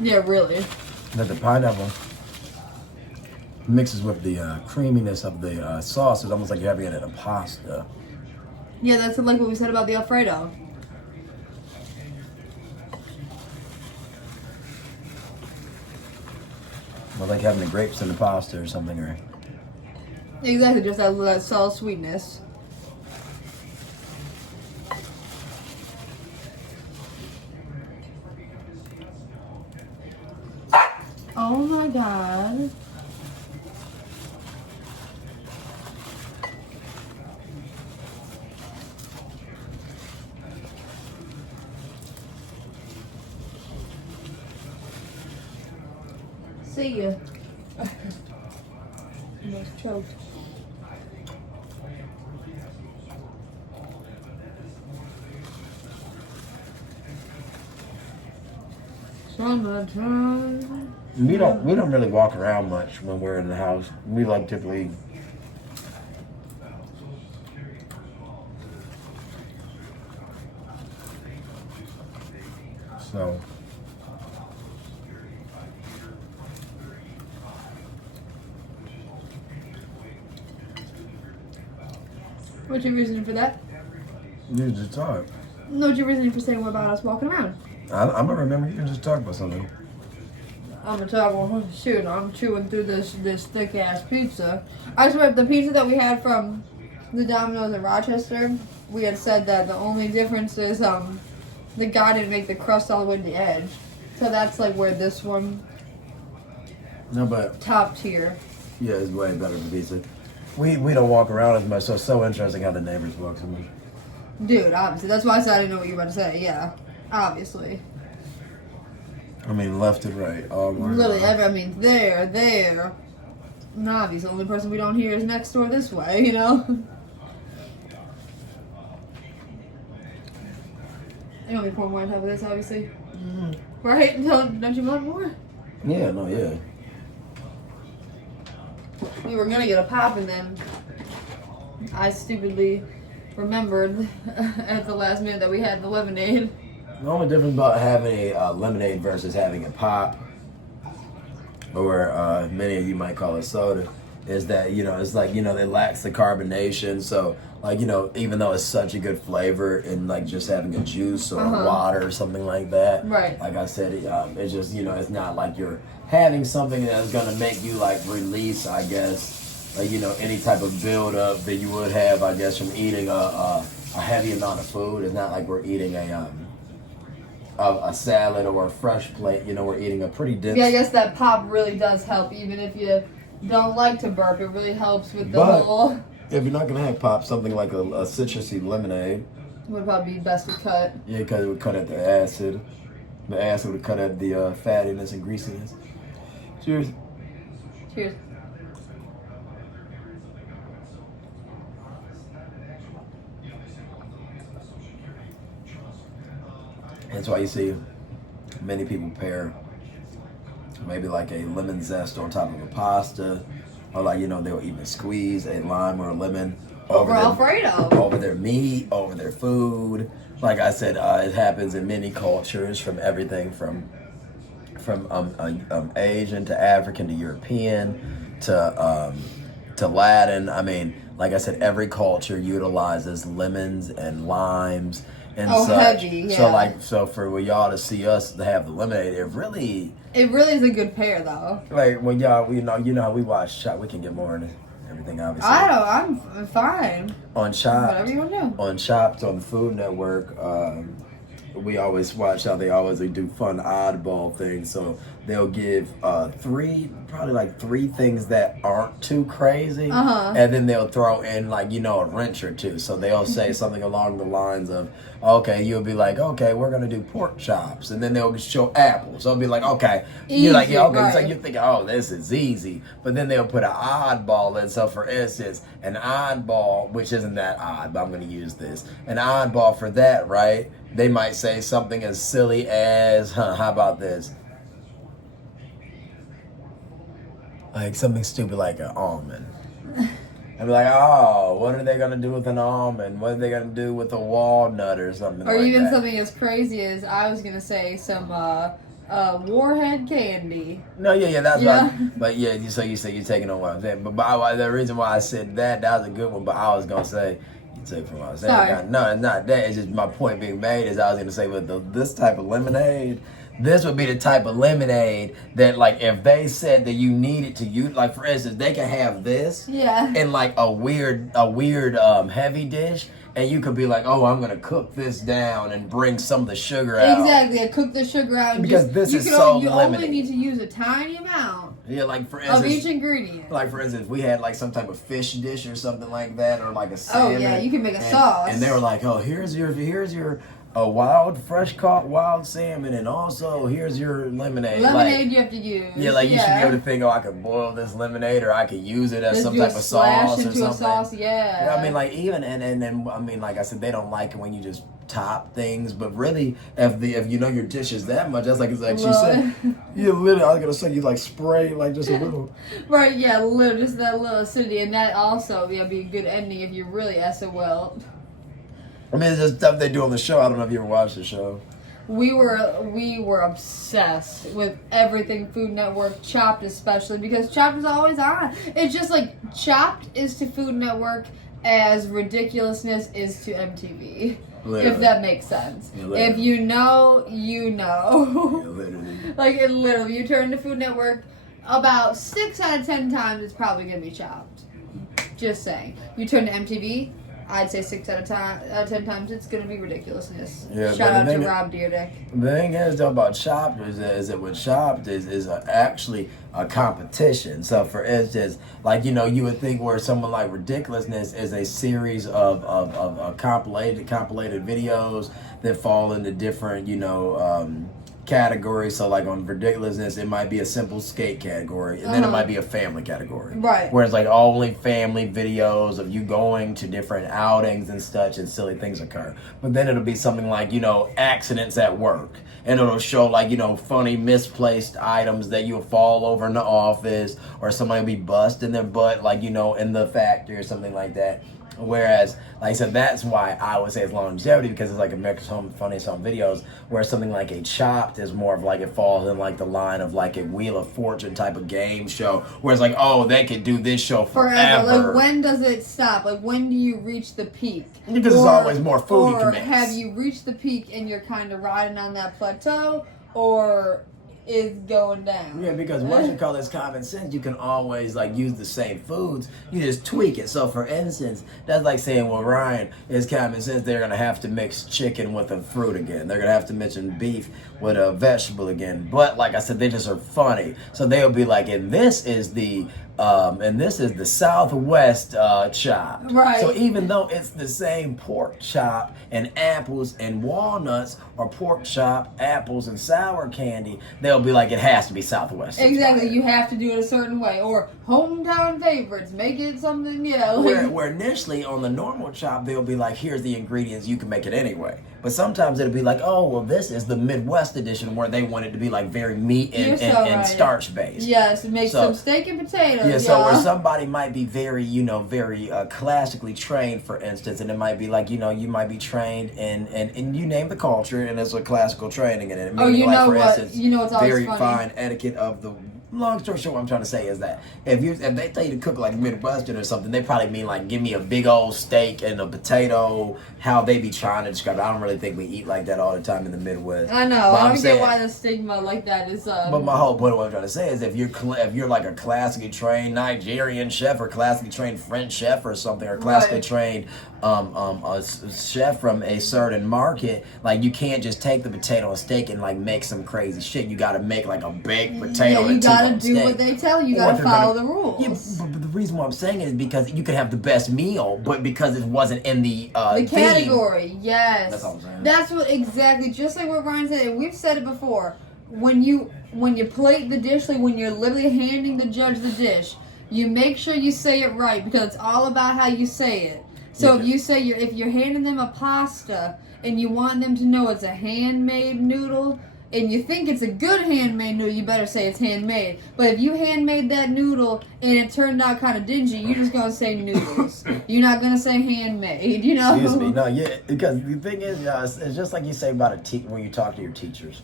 Yeah, really. That the pineapple mixes with the creaminess of the sauce. It's almost like you're having it in a pasta. Yeah, that's like what we said about the Alfredo. Or like having the grapes in the pasta or something. Or Exactly, just that subtle sweetness. Oh my god. See ya. Almost choked. Summertime. we don't really walk around much when we're in the house. We like typically So. What's your reasoning for that? You just talk. What's your reasoning for saying what about us walking around? I'm gonna remember. You can just talk about something. I'm gonna talk. Well, shoot, I'm chewing through this thick ass pizza. I swear, the pizza that we had from the Domino's in Rochester, we had said that the only difference is the guy didn't make the crust all the way to the edge. So that's like where this one No, but top tier. yeah, it's way better than pizza. We don't walk around as much, so it's so interesting how the neighbors walk so much. Dude, obviously. That's why I said I didn't know what you were about to say. Yeah, obviously. I mean, left and right, all going Literally, around. I mean, there. And obviously, the only person we don't hear is next door this way, you know? You want me to pour more on top of this, obviously? Right? Don't you want more? Yeah, no, yeah. We were gonna get a pop, and then I stupidly remembered at the last minute that we had the lemonade. The only difference about having a lemonade versus having a pop, or many of you might call it soda, is that, you know, it's like, you know, it lacks the carbonation. So, like, you know, even though it's such a good flavor in, like, just having a juice or water or something like that. Right. Like I said, it's just, you know, it's not like you're having something that's going to make you, like, release, I guess, like, you know, any type of buildup that you would have, I guess, from eating a heavy amount of food. It's not like we're eating a salad or a fresh plate. You know, we're eating a pretty dense. Yeah, I guess that pop really does help, even if you don't like to burp. It really helps with the But whole... if you're not gonna have pop, something like a citrusy lemonade, would probably be best to cut. yeah, because it would cut at the acid. The acid would cut at the fattiness and greasiness. Cheers. Cheers. That's why you see many people pair maybe like a lemon zest on top of a pasta, or like, you know, they'll even squeeze a lime or a lemon Over Alfredo. over their meat, over their food. Like I said, it happens in many cultures, from everything from Asian to African to European to Latin. I mean, like I said, every culture utilizes lemons and limes and such. Heavy, yeah. So for y'all to see us to have the lemonade, it really is a good pair, though. like when y'all, you know how we watch Chopped. We can get more into everything, obviously. I'm fine. On Chopped, Whatever you want to do. on Chopped on the Food Network, we always watch how they always do fun oddball things. So they'll give three things that aren't too crazy, and then they'll throw in, like, you know, a wrench or two. So they'll say something along the lines of, okay, you'll be like, okay, we're gonna do pork chops, and then they'll show apples. So it'll be like, okay, you're like, yeah, okay, right. so you're thinking, oh, this is easy, but then they'll put an oddball in. So for instance, an oddball, which isn't that odd, but I'm gonna use this, an oddball for that, right? They might say something as silly as, how about this? Like something stupid like an almond. I'd be like, oh, what are they going to do with an almond? What are they going to do with a walnut or something Or like even that? something as crazy as, I was going to say, some Warhead candy. No, yeah, that's Yeah. right. But yeah, so you say you're taking on what I'm saying. But the reason why I said that was a good one, but I was going to say, you took from what I was saying. Sorry. No, it's not that. It's just my point being made is I was going to say with this type of lemonade, this would be the type of lemonade that, like, if they said that you needed to use, like, for instance, they can have this Yeah. in like a weird heavy dish, and you could be like, oh, I'm gonna cook this down and bring some of the sugar out. Exactly. I cook the sugar out. And Because just, this you is can so only, you only limited. need to use a tiny amount Yeah, like for of each instance, ingredient. like for instance, we had like some type of fish dish or something like that, or like a Oh, salmon. yeah, you can make a and, sauce. And they were like, oh, here's your fresh caught wild salmon, and also here's your lemonade. Lemonade Like, you have to use. yeah, like you should be able to think, oh, I could boil this lemonade, or I could use it as Just some do a type of splash sauce or into something. a sauce, yeah. I mean, like even and I mean, like I said, they don't like it when you just top things. But really, if you know your dish is that much, that's like she said, you literally, I was gonna say, you like spray like just a little. Right, yeah, little, just that little acidity, and that also be a good ending if you really SOL. I mean, it's just stuff they do on the show. I don't know if you ever watched the show. we were obsessed with everything Food Network, Chopped especially, because Chopped is always on. It's just like Chopped is to Food Network as ridiculousness is to MTV. Literally. If that makes sense. Yeah, if you know, you know. Yeah, literally. Like, it literally, you turn to Food Network, about 6 out of 10 times it's probably going to be Chopped. Just saying. You turn to MTV, I'd say 6 out of 10 times it's going to be ridiculousness. Yeah, shout out to Rob Dyrdek. The thing is, though, about Chopped is that what Chopped is actually a competition. So, for instance, like, you know, you would think where someone like Ridiculousness is a series of compilated videos that fall into different, you know, categories. So like on Ridiculousness, it might be a simple skate category, and then it might be a family category. Right. Whereas like only family videos of you going to different outings and such, and silly things occur. But then it'll be something like, you know, accidents at work, and it'll show like, you know, funny misplaced items that you'll fall over in the office, or somebody will be busting their butt, like, you know, in the factory or something like that. Whereas, like I said, that's why I would say it's longevity, because it's like America's Funniest Home Videos, where something like a Chopped is more of like, it falls in like the line of like a Wheel of Fortune type of game show, where it's like, oh, they could do this show forever. Like, when does it stop? Like, when do you reach the peak? Because there's always more food you can mix. Or have you reached the peak and you're kind of riding on that plateau, or is going down? Yeah, because once you call this common sense, you can always like use the same foods. You just tweak it. So for instance, that's like saying, well, Ryan, is common sense they're gonna have to mix chicken with a fruit again. They're gonna have to mention beef with a vegetable again. But like I said, they just are funny. So they'll be like, and this is the Southwest chop. Right. So even though it's the same pork chop and apples and walnuts, or pork chop, apples and sour candy, they'll be like, it has to be Southwest. Exactly. You have to do it a certain way. Or hometown favorites. Make it something, you know. Where initially on the normal chop, they'll be like, here's the ingredients, you can make it anyway. But sometimes it'll be like, oh, well, this is the Midwest edition, where they want it to be like very meat and starch based. Yes, make some steak and potatoes. Yeah, so where somebody might be very, you know, very classically trained, for instance, and it might be like, you know, you might be trained in you name the culture, and there's a classical training in it. Oh, you like, know for what? Instance, you know what's always very funny? fine etiquette of the. Long story short, what I'm trying to say is that if they tell you to cook like Midwestern or something, they probably mean like, give me a big old steak and a potato, how they be trying to describe it. I don't really think we eat like that all the time in the Midwest. I know. I don't get why the stigma like that is. But my whole point of what I'm trying to say is, if you're like a classically trained Nigerian chef, or classically trained French chef or something, or classically trained a chef from a certain market, like, you can't just take the potato and steak and like make some crazy shit. You got to make like a baked potato. Yeah, you got to do what they tell you. You got to follow the rules. Yeah, but the reason why I'm saying it is because you could have the best meal, but because it wasn't in the category. Theme, yes, that's all I'm saying. That's what exactly. Just like what Ryan said, and we've said it before. When you plate the dish, like when you're literally handing the judge the dish, you make sure you say it right, because it's all about how you say it. So if you say if you're handing them a pasta and you want them to know it's a handmade noodle, and you think it's a good handmade noodle, you better say it's handmade. But if you handmade that noodle and it turned out kind of dingy, you're just going to say noodles. You're not going to say handmade, you know? Excuse me. No, yeah, because the thing is, it's just like you say about when you talk to your teachers,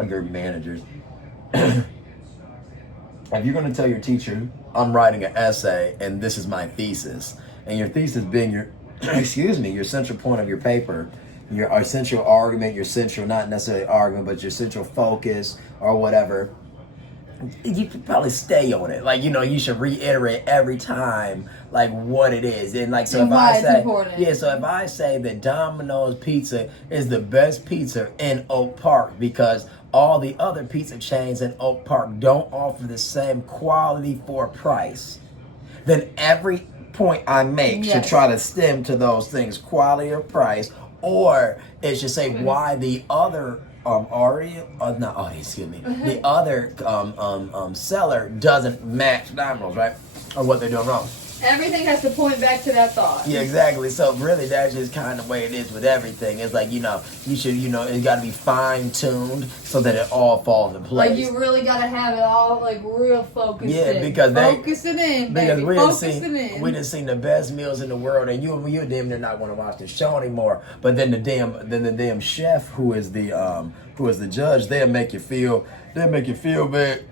or your managers. If you're going to tell your teacher, I'm writing an essay and this is my thesis, and your thesis being your central point of your paper, your essential argument, your central, not necessarily argument, but your central focus or whatever, you could probably stay on it. Like, you know, you should reiterate every time, like, what it is. And like, so and if I say, important. so if I say that Domino's Pizza is the best pizza in Oak Park because all the other pizza chains in Oak Park don't offer the same quality for price, then every point I make should try to stem to those things, quality or price, or it should say why the other the other seller doesn't match Domino's, right? Or what they're doing wrong. Everything has to point back to that thought. Yeah, exactly. So really, that's just kind of the way it is with everything. It's like, you should, it got to be fine tuned so that it all falls in place. Like you really gotta have it all like real focused. Yeah, in. because focusing in, baby. we done seen the best meals in the world, and you damn near not want to watch the show anymore. But then the damn chef who is the judge, they'll make you feel bad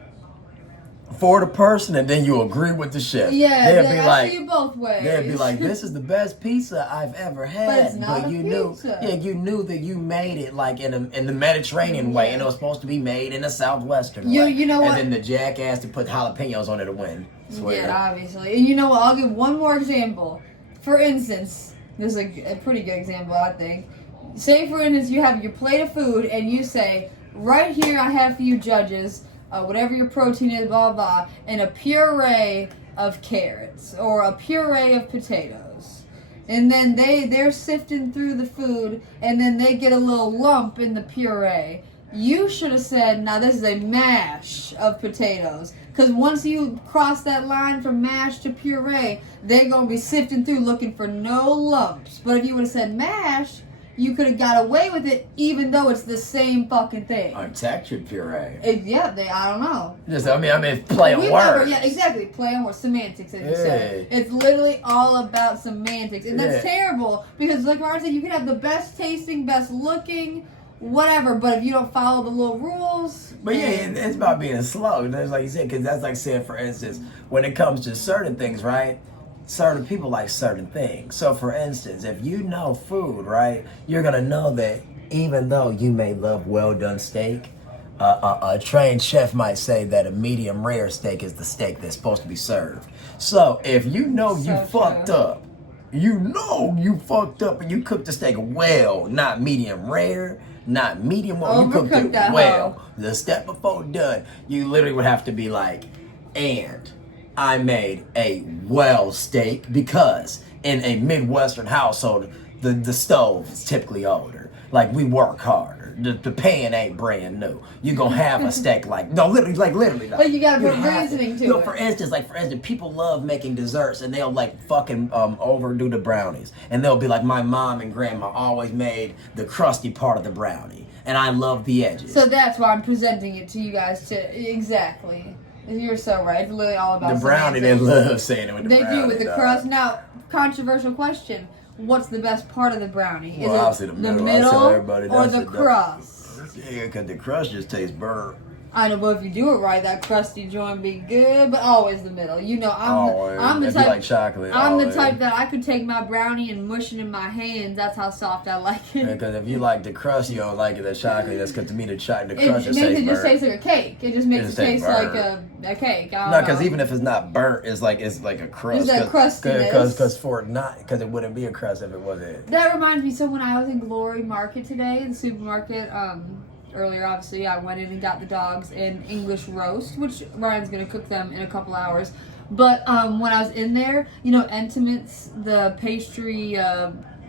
for the person, and then you agree with the chef. Yeah, they'll be I like, see you both ways. they'll be like, "This is the best pizza I've ever had." But it's not you pizza. you knew that you made it like in the Mediterranean way, and it was supposed to be made in a southwestern way. You know what? And then the jackass to put jalapenos on it to win. Swear. Yeah, obviously. And you know what? I'll give one more example. For instance, this is a pretty good example, I think. Say, for instance, you have your plate of food, and you say, "Right here, I have for you judges." Whatever your protein is, blah, blah, and a puree of carrots or a puree of potatoes. And then they're sifting through the food, and then they get a little lump in the puree. You should have said, now this is a mash of potatoes. Because once you cross that line from mash to puree, they're going to be sifting through looking for no lumps. But if you would have said mash, you could have got away with it, even though it's the same fucking thing. Or textured puree. I don't know. Just, it's play on words. Yeah, exactly. Play on words. Semantics, as you said. It's literally all about semantics. And that's terrible, because like Ryan said, you can have the best tasting, best looking, whatever, but if you don't follow the little rules... But yeah, it's about being slow. That's like you said, because that's like saying, for instance, when it comes to certain things, right? Certain people like certain things. So, for instance, if you know food, right, you're going to know that even though you may love well-done steak, a trained chef might say that a medium rare steak is the steak that's supposed to be served. So, if you know you fucked up, and you cooked the steak well, not medium rare, not medium well, you cooked it well. The step before done, you literally would have to be like, and I made a well steak, because in a Midwestern household, the stove is typically older. Like, we work harder. The pan ain't brand new. You're gonna have a steak literally. But you gotta put reasoning to it. For instance, people love making desserts, and they'll fucking overdo the brownies. And they'll be like, my mom and grandma always made the crusty part of the brownie, and I love the edges. So that's why I'm presenting it to you guys exactly. You're so right. It's literally all about the brownie. They love saying it with the brownie. They do with the crust. Now, controversial question: what's the best part of the brownie? Is obviously it the middle or the crust? Yeah, because the crust just tastes burnt. I know, but if you do it right, that crusty joint be good. But always the middle. You know, I'm the type. Like chocolate. I'm the type that I could take my brownie and mush it in my hands. That's how soft I like it. Because if you like the crust, you don't like it the chocolate. That's because to me the crust it makes it just taste like a cake. It just makes it taste like a cake. No, because even if it's not burnt, it's like a crust. It's that crustiness. Because it wouldn't be a crust if it wasn't. That reminds me. So when I was in Glory Market today, the supermarket, earlier, obviously, I went in and got the dogs an English roast, which Ryan's going to cook them in a couple hours. But when I was in there, Intimates, the pastry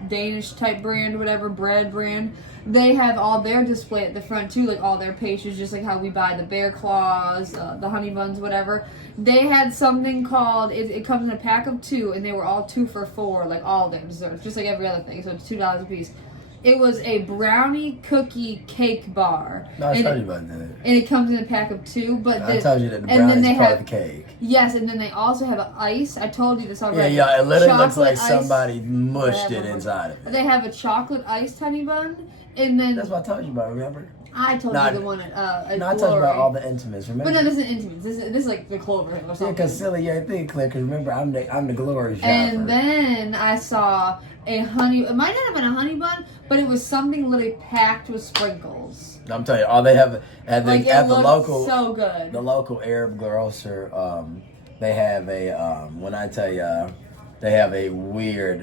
Danish type brand, whatever, bread brand, they have all their display at the front too, like all their pastries, just like how we buy the bear claws, the honey buns, whatever. They had something called, it comes in a pack of 2, and they were all 2 for $4, like all their desserts, just like every other thing, so it's $2 a piece. It was a brownie cookie cake bar. No, I told you about that. And it comes in a pack of 2, but I told you that the brownie is part of the cake. Yes, and then they also have ice. I told you this already. Yeah, it literally looks like somebody mushed it inside of it. They have a chocolate iced honey bun, and then that's what I told you about. Remember? I told you the one at no, I told you about all the Intimates. Remember? But no, this isn't Intimates. This is like the Clover Hill or something. Yeah, because silly, you ain't think, Claire. Because remember, I'm the glory shopper. And then I saw a honey. It might not have been a honey bun, but it was something literally packed with sprinkles. I'm telling you, all they have at the local, so good. The local Arab grocer, they have a when I tell you, they have a weird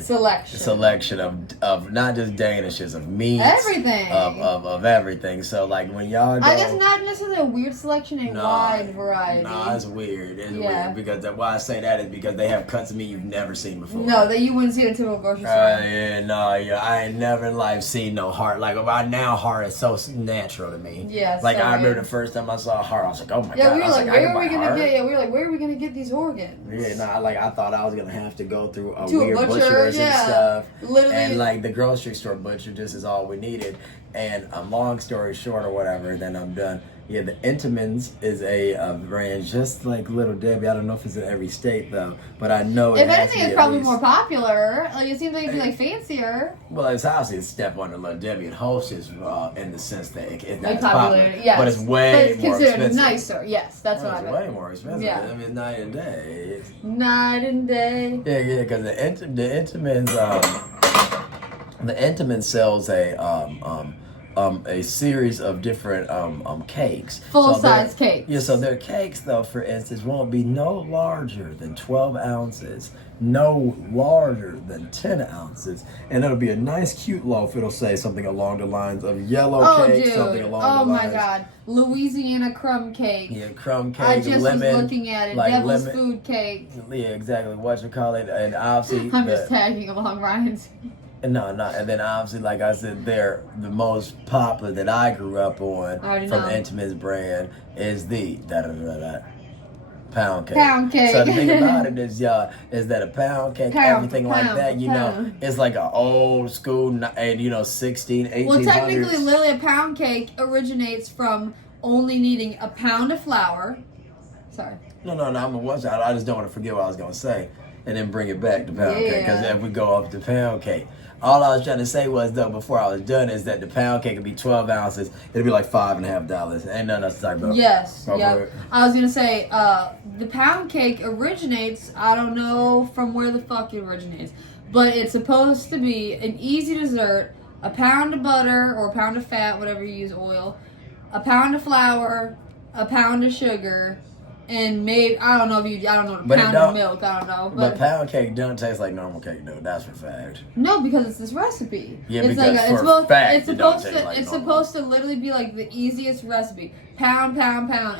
selection of not just danishes, of meats, everything, of everything. So like when y'all go, I guess not necessarily a weird selection, a wide variety. No, it's weird. It's weird because why I say that is because they have cuts of meat you've never seen before. No, that you wouldn't see at a typical grocery store. I ain't never in life seen no heart. Like right now, heart is so natural to me. Yeah, like so I remember the first time I saw a heart, I was like, oh my god. Yeah, we were like, where are we gonna heart? get? Yeah, we were like, where are we gonna get these organs? Yeah, I thought I was gonna have to go through a To a weird butcher, butchers and stuff. Literally. And like the grocery store butcher just is all we needed. And long story short or whatever, then I'm done. Yeah, the Entenmann's is a brand just like Little Debbie. I don't know if it's in every state though, but I know if anything, it's probably more popular. Like it seems like it'd be like fancier. Well, it's obviously a step under Little Debbie and Hostess in the sense that it's not Like as popular, yes. but it's way more considered expensive. Nicer. Yes, that's what I meant. It's way more expensive. Yeah. I mean, night and day. Night and day. Yeah, because the Entenmann's the Entenmann sells a series of different cakes. Full-size cakes. Yeah, so their cakes, though, for instance, won't be no larger than 12 ounces, no larger than 10 ounces, and it'll be a nice, cute loaf. It'll say something along the lines of yellow cake, dude. something along the lines. Oh, my God. Louisiana crumb cake. Yeah, crumb cake, I just lemon, was looking at it. like Devil's lemon, food cake. Yeah, exactly. What you call it, and obviously I'm just tagging along Ryan's. No, and then obviously, like I said, they're the most popular that I grew up on from Entenmann's brand is the pound cake. Pound cake. So the thing about it is, is that a pound cake, everything like that, know, it's like an old school, 16, 1800s. Well, technically, literally, a pound cake originates from only needing a pound of flour. Sorry. No, I'm gonna watch out. I just don't want to forget what I was gonna say, and then bring it back to pound cake. Because if we go up to pound cake. All I was trying to say was, though, before I was done, is that the pound cake would be 12 ounces. It'd be like $5.50. Ain't nothing else to talk about. Yes. Yeah. I was going to say, the pound cake originates, I don't know from where the fuck it originates, but it's supposed to be an easy dessert, a pound of butter or a pound of fat, whatever you use, oil, a pound of flour, a pound of sugar, and maybe, I don't know, a pound of milk, I don't know. But pound cake don't taste like normal cake, though. That's for fact. No, because it's this recipe. Yeah, it's because like it's supposed to literally be like the easiest recipe. Pound.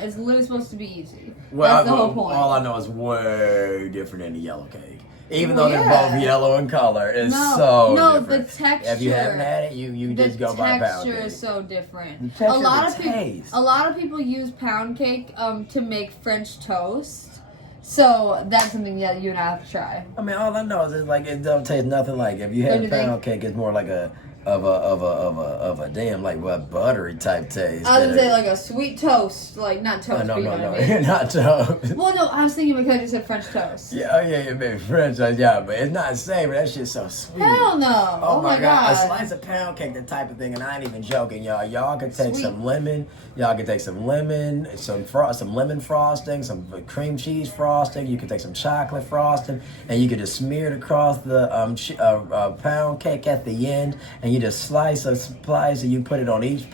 It's literally supposed to be easy. Well, that's the whole point. All I know is way different than the yellow cake. Even though they're both yellow in color, it's so different. The texture. If you haven't had it, you just go by pound cake. The texture is so different. A lot of people use pound cake to make French toast. So that's something that you and I have to try. I mean, all I know is like it don't taste nothing like. If you have pound cake, it's more like a damn like what buttery type taste. I was gonna say like a sweet toast, like not toast. No, mean? Not toast. Well, no, I was thinking because you said French toast. Yeah, maybe French toast, but it's not savory. That shit's so sweet. Hell no! Oh my god, a slice of pound cake, the type of thing, and I ain't even joking, y'all. Y'all can take some lemon. Y'all can take some lemon, some lemon frosting, some cream cheese frosting. You can take some chocolate frosting, and you can just smear it across the pound cake at the end, and you just slice, and you put it on each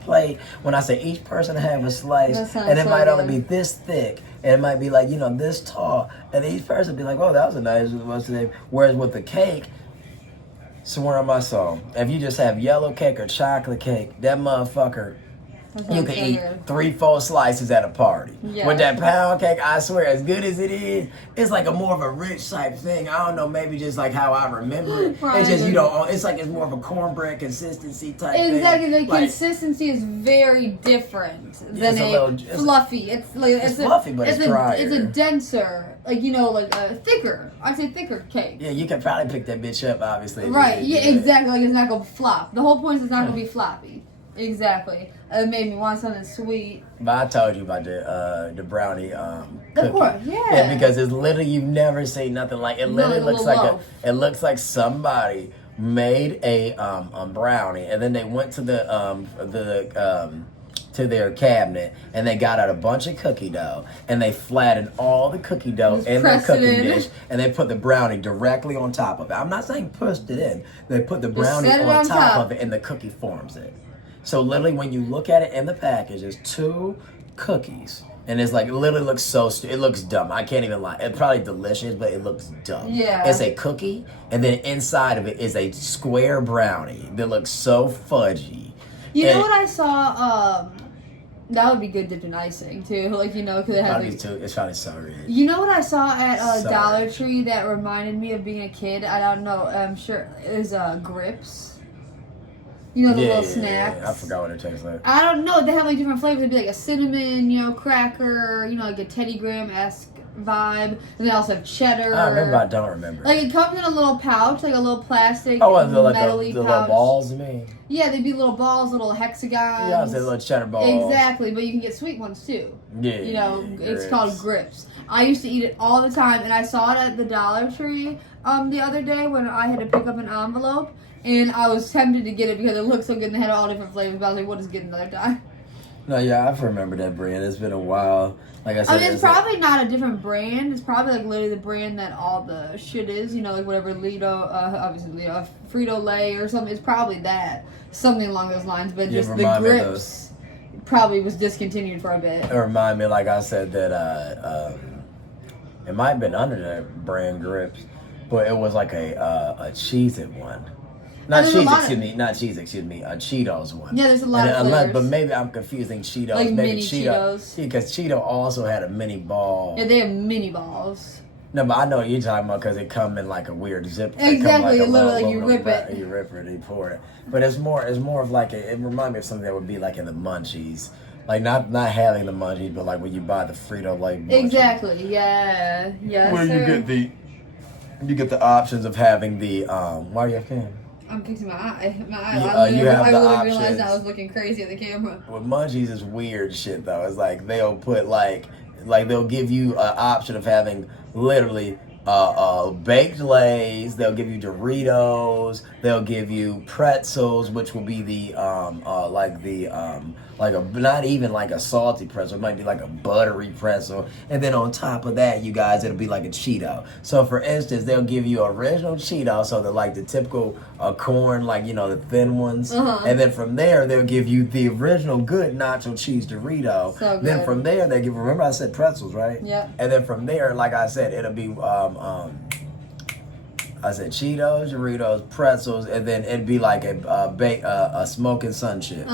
plate. When I say each person have a slice, and it might only be this thick, and it might be like this tall, and each person be like, "Oh, that was a nice what's the name?" Whereas with the cake, swear on my soul, if you just have yellow cake or chocolate cake, that motherfucker. You can eat 3-4 slices at a party. Yeah. With that pound cake, I swear, as good as it is, it's like a more of a rich type thing. I don't know, maybe just like how I remember it. Right. It's just, it's like it's more of a cornbred consistency type thing. Exactly, the consistency is very different than fluffy. It's fluffy, but it's drier. It's a denser, a thicker. I'd say thicker cake. Yeah, you can probably pick that bitch up, obviously. Right, exactly. Like it's not going to flop. The whole point is it's not going to be floppy. Exactly. It made me want something sweet. But I told you about the brownie cookie. Of course, yeah. Because it's literally, you've never seen nothing like it. Literally looks like somebody made a brownie, and then they went to to their cabinet, and they got out a bunch of cookie dough, and they flattened all the cookie dough in their cooking dish, and they put the brownie directly on top of it. I'm not saying pushed it in. They put the brownie on top of it, and the cookie forms it. So literally, when you look at it in the package, there's 2 cookies And it's like, it literally looks it looks dumb. I can't even lie. It's probably delicious, but it looks dumb. Yeah. It's a cookie, and then inside of it is a square brownie that looks so fudgy. You know what I saw? That would be good dipped in icing too. Like, you know, because it has. It's probably so good. You know what I saw at Dollar Tree that reminded me of being a kid? I don't know. I'm sure is Grips. You know, the little snacks. Yeah. I forgot what it tastes like. I don't know. They have like different flavors. It'd be like a cinnamon, you know, cracker, you know, like a Teddy Graham-esque vibe. And they also have cheddar. I remember, I don't remember. Like, it comes in a little pouch, like a little plastic metally pouch. The little balls, you mean? Yeah, they'd be little balls, little hexagons. Yeah, I say little cheddar balls. Exactly, but you can get sweet ones too. Yeah. You know, it's Grips. called Grips. I used to eat it all the time, and I saw it at the Dollar Tree the other day when I had to pick up an envelope. And I was tempted to get it because it looked so good and it had all different flavors. But I was like, "What is getting another time?" No, yeah, I've remembered that brand. It's been a while. Like I said, I mean, it's probably not a different brand. It's probably like literally the brand that all the shit is. You know, like whatever Frito-Lay or something. It's probably that, something along those lines. But just the Grips probably was discontinued for a bit. It reminded me, like I said, that it might have been under that brand Grips, but it was like a Cheez-It one. Not Cheetos one. Yeah, there's a lot of flavors. But maybe I'm confusing Cheetos. Like maybe mini Cheetos. Yeah, because Cheeto also had a mini ball. Yeah, they have mini balls. No, but I know what you're talking about because it come in like a weird zip. Exactly, like literally you rip it. You rip it, you pour it. But it's more of like it reminds me of something that would be like in the Munchies. Like not having the Munchies, but like when you buy the Frito-Lay Munchies. Exactly, yeah. Where you get the options of having the why are you okay? I'm fixing my eye. I literally realized I was looking crazy at the camera. With Munchies is weird shit though. It's like they'll put like they'll give you an option of having literally baked Lays. They'll give you Doritos. They'll give you pretzels, which will be the not even like a salty pretzel. It might be like a buttery pretzel. And then on top of that, you guys, it'll be like a Cheeto. So for instance, they'll give you original Cheeto, so they're like the typical corn, like, you know, the thin ones. Uh-huh. And then from there, they'll give you the original good nacho cheese Dorito. So good. Then from there, they give, remember I said pretzels, right? Yeah. And then from there, like I said, it'll be I said Cheetos, Doritos, pretzels, and then it'd be like a smoking sun chip.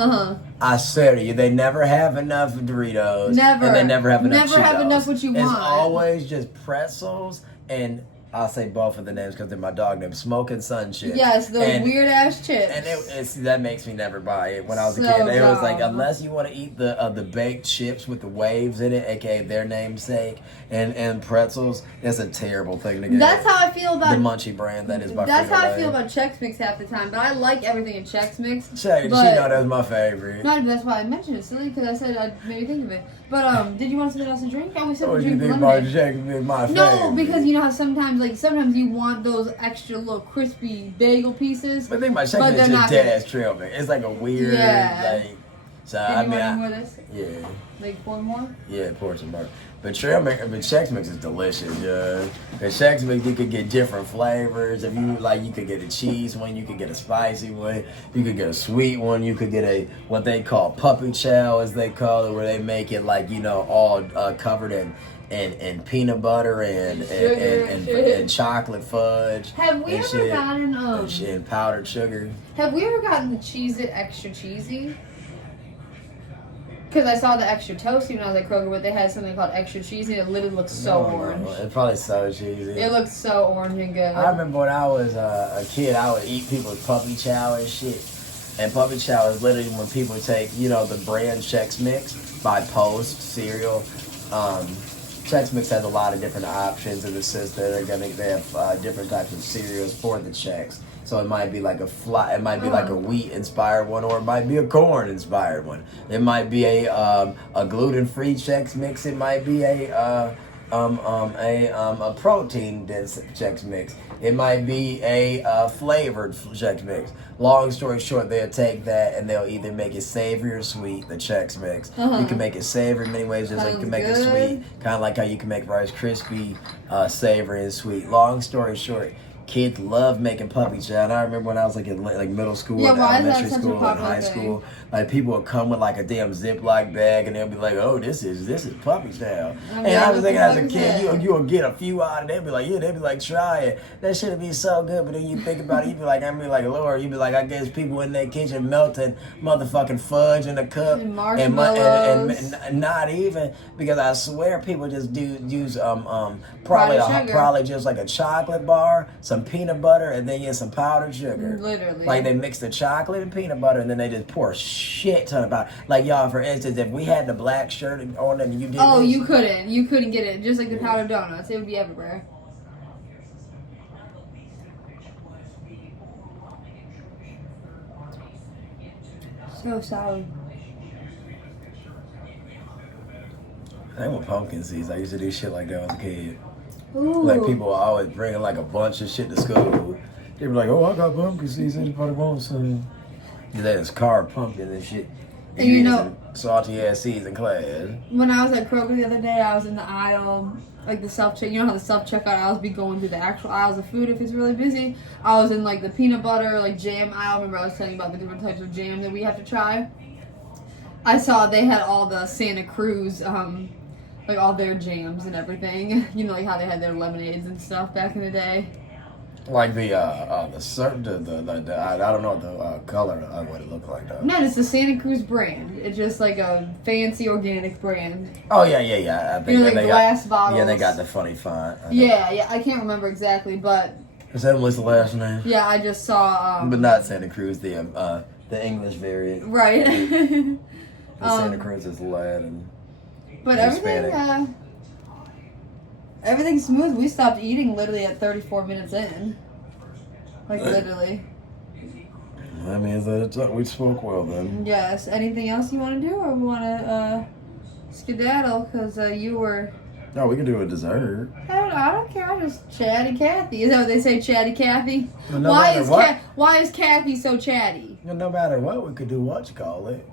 I swear to you, they never have enough Doritos. Never. And they never have enough Cheetos. Never have enough what you want. It's always just pretzels and I'll say both of the names because they're my dog name. Smoking Sun chips. Yes, those weird ass chips. And that makes me never buy it. When I was a So kid, it was dumb. like unless you want to eat the baked chips with the waves in it, aka their namesake, and pretzels, it's a terrible thing to get. That's how I feel about the Munchie brand. That is by That's how I Frito-Lay. feel about Chex Mix half the time. But I like everything in Chex Mix. Check, but, she know that's my favorite. No, that's why I mentioned it, silly, because I said I'd maybe think of it. But did you want something else to drink? I always said What we do you drink think about lemonade. Chex Mix? My favorite. No, because you know how sometimes you want those extra little crispy bagel pieces. But think about Chex But Mix they're is not just dead good. ass trail mix. It's like a weird like. So Did I you mean, want any more of this? yeah. Like 4 more? Yeah, pour some more. But Chex Mix is delicious, yeah. The Chex Mix, you could get different flavors. If you like, you could get a cheese one, you could get a spicy one, you could get a sweet one, you could get what they call puppy chow, as they call it, where they make it like, you know, all covered in peanut butter and chocolate fudge. Have we ever gotten and powdered sugar. Have we ever gotten the Cheez-It extra cheesy? Because I saw the extra toasty when I was at Kroger, but they had something called extra cheesy and it literally looked so orange. It's probably so cheesy. It looked so orange and good. I remember when I was a kid, I would eat people's puppy chow and shit. And puppy chow is literally when people take, you know, the brand Chex Mix by Post cereal. Chex Mix has a lot of different options in the system. They have different types of cereals for the Chex. So it might be like like a wheat inspired one, or it might be a corn inspired one. It might be a gluten-free Chex Mix. It might be a protein dense Chex Mix. It might be a flavored Chex Mix. Long story short, they'll take that and they'll either make it savory or sweet, the Chex Mix. You can make it savory in many ways, just like you can make it sweet. Kind of like how you can make Rice Krispie savory and sweet. Long story short, Kids love making puppy chow. And I remember when I was like in like middle school, Yeah, and why is that elementary such a school, and popular high thing? school, like people would come with like a damn Ziploc bag, and they'll be like, "Oh, this is puppy chow." And I was thinking as a kid, you would get a few out, and they'd be like, "Yeah," they'd be like, "Try it. That should be so good." But then you think about it, you be like, Lord, you be like, I guess people in their kitchen melting motherfucking fudge in a cup And marshmallows. and not even, because I swear people just use Powdered sugar. probably just like a chocolate bar, some peanut butter, and then some powdered sugar. Literally. Like they mix the chocolate and peanut butter, and then they just pour a shit ton of powder. Like y'all, for instance, if we had the black shirt on and you did Oh, this, you couldn't get it. Just like the powdered donuts, it would be everywhere. So sour. I think with pumpkin seeds, I used to do shit like that as a kid. Ooh. Like people were always bringing like a bunch of shit to school. They were like, "Oh, I got pumpkin seeds. Anybody want some?" They just carved pumpkin and shit. And you know, salty ass seeds in class. when I was at Kroger the other day, I was in the aisle, like the self-check. You know how the self-checkout aisles be going through the actual aisles of food if it's really busy? I was in like the peanut butter, like jam aisle. Remember I was telling you about the different types of jam that we have to try? I saw they had all the Santa Cruz, like all their jams and everything. You know, like how they had their lemonades and stuff back in the day. Like the certain I don't know the color of what it looked like though. No, it's the Santa Cruz brand. It's just like a fancy organic brand. Oh yeah. I think You know, like glass bottles. Yeah, they got the funny font. Yeah, I can't remember exactly, but Is that what's the last name? yeah, I just saw. But not Santa Cruz, the English variant. Right. The Santa Cruz is Latin. But Hispanic. everything's smooth. We stopped eating literally at 34 minutes in. Like literally. I mean, we spoke well then. Yes. Anything else you want to do, or we want to skedaddle? Because you were. No, we can do a dessert. I don't care. I'm just chatty Cathy. Is that what they say, chatty Cathy? Well, no matter what. Why is Cathy so chatty? No matter what, we could do what you call it.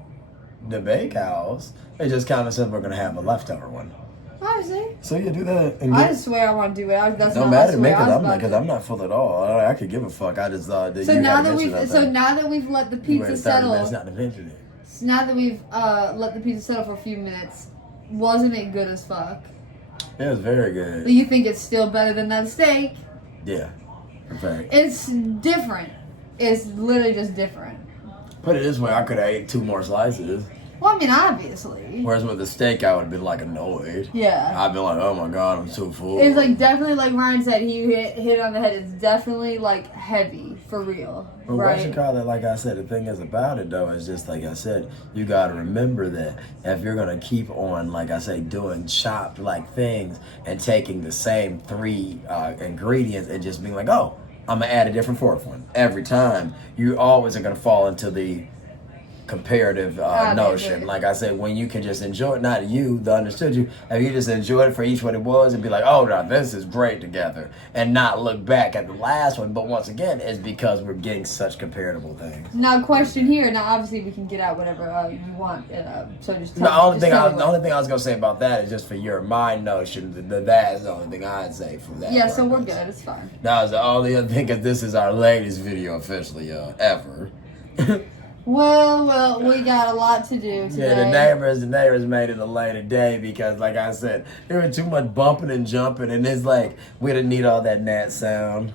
The bakehouse. It's just kind of simple. We're gonna have a leftover one. I see. So you do that. And I just swear I want to do it. That's no not matter to me, I was about because to- I'm not full at all. I could give a fuck. I just thought that So you now had that mentioned we've now that we've let the you waited pizza 30 settle, minutes not to mention it. now that we've let the pizza settle for a few minutes, wasn't it good as fuck? It was very Do good. you think it's still better than that steak? Yeah, in fact. It's different. It's literally just different. Put it this way, I could have ate 2 more slices. Well, I mean, obviously. Whereas with the steak, I would have been like annoyed. Yeah. I'd been like, oh my god, I'm so full. It's like definitely like Ryan said, he hit on the head. It's definitely like heavy for real, But right? what you call it, like I said, the thing is about it though, is just like I said, you gotta remember that if you're gonna keep on, like I say, doing chopped like things and taking the same 3 ingredients and just being like, oh, I'm gonna add a different 4th one every time, you always are gonna fall into the comparative notion. Like I said, when you can just enjoy it, not you, the understood you, if you just enjoy it for each what it was and be like, oh, now this is great together, and not look back at the last one. But once again, it's because we're getting such comparable things. Now, question here. Now, obviously, we can get out whatever you want. So just tell The only just thing tell I me the only thing I was gonna say about that is just for your mind notion. That is the only thing I'd say for that. Yeah, so we're purpose. good. It's fine. That was the only other thing, because this is our latest video officially ever. Well, we got a lot to do today. Yeah, the neighbors made it a later day because, like I said, there was too much bumping and jumping, and it's like we didn't need all that gnat sound.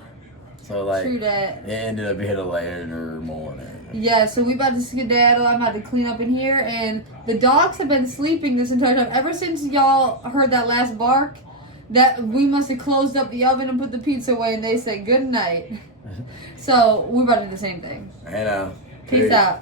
So like, True that. it ended up being a later morning. Yeah, so we about to skedaddle. I'm about to clean up in here, and the dogs have been sleeping this entire time. Ever since y'all heard that last bark, that we must have closed up the oven and put the pizza away, and they said good night. So we're about to do the same thing. I know. Peace out.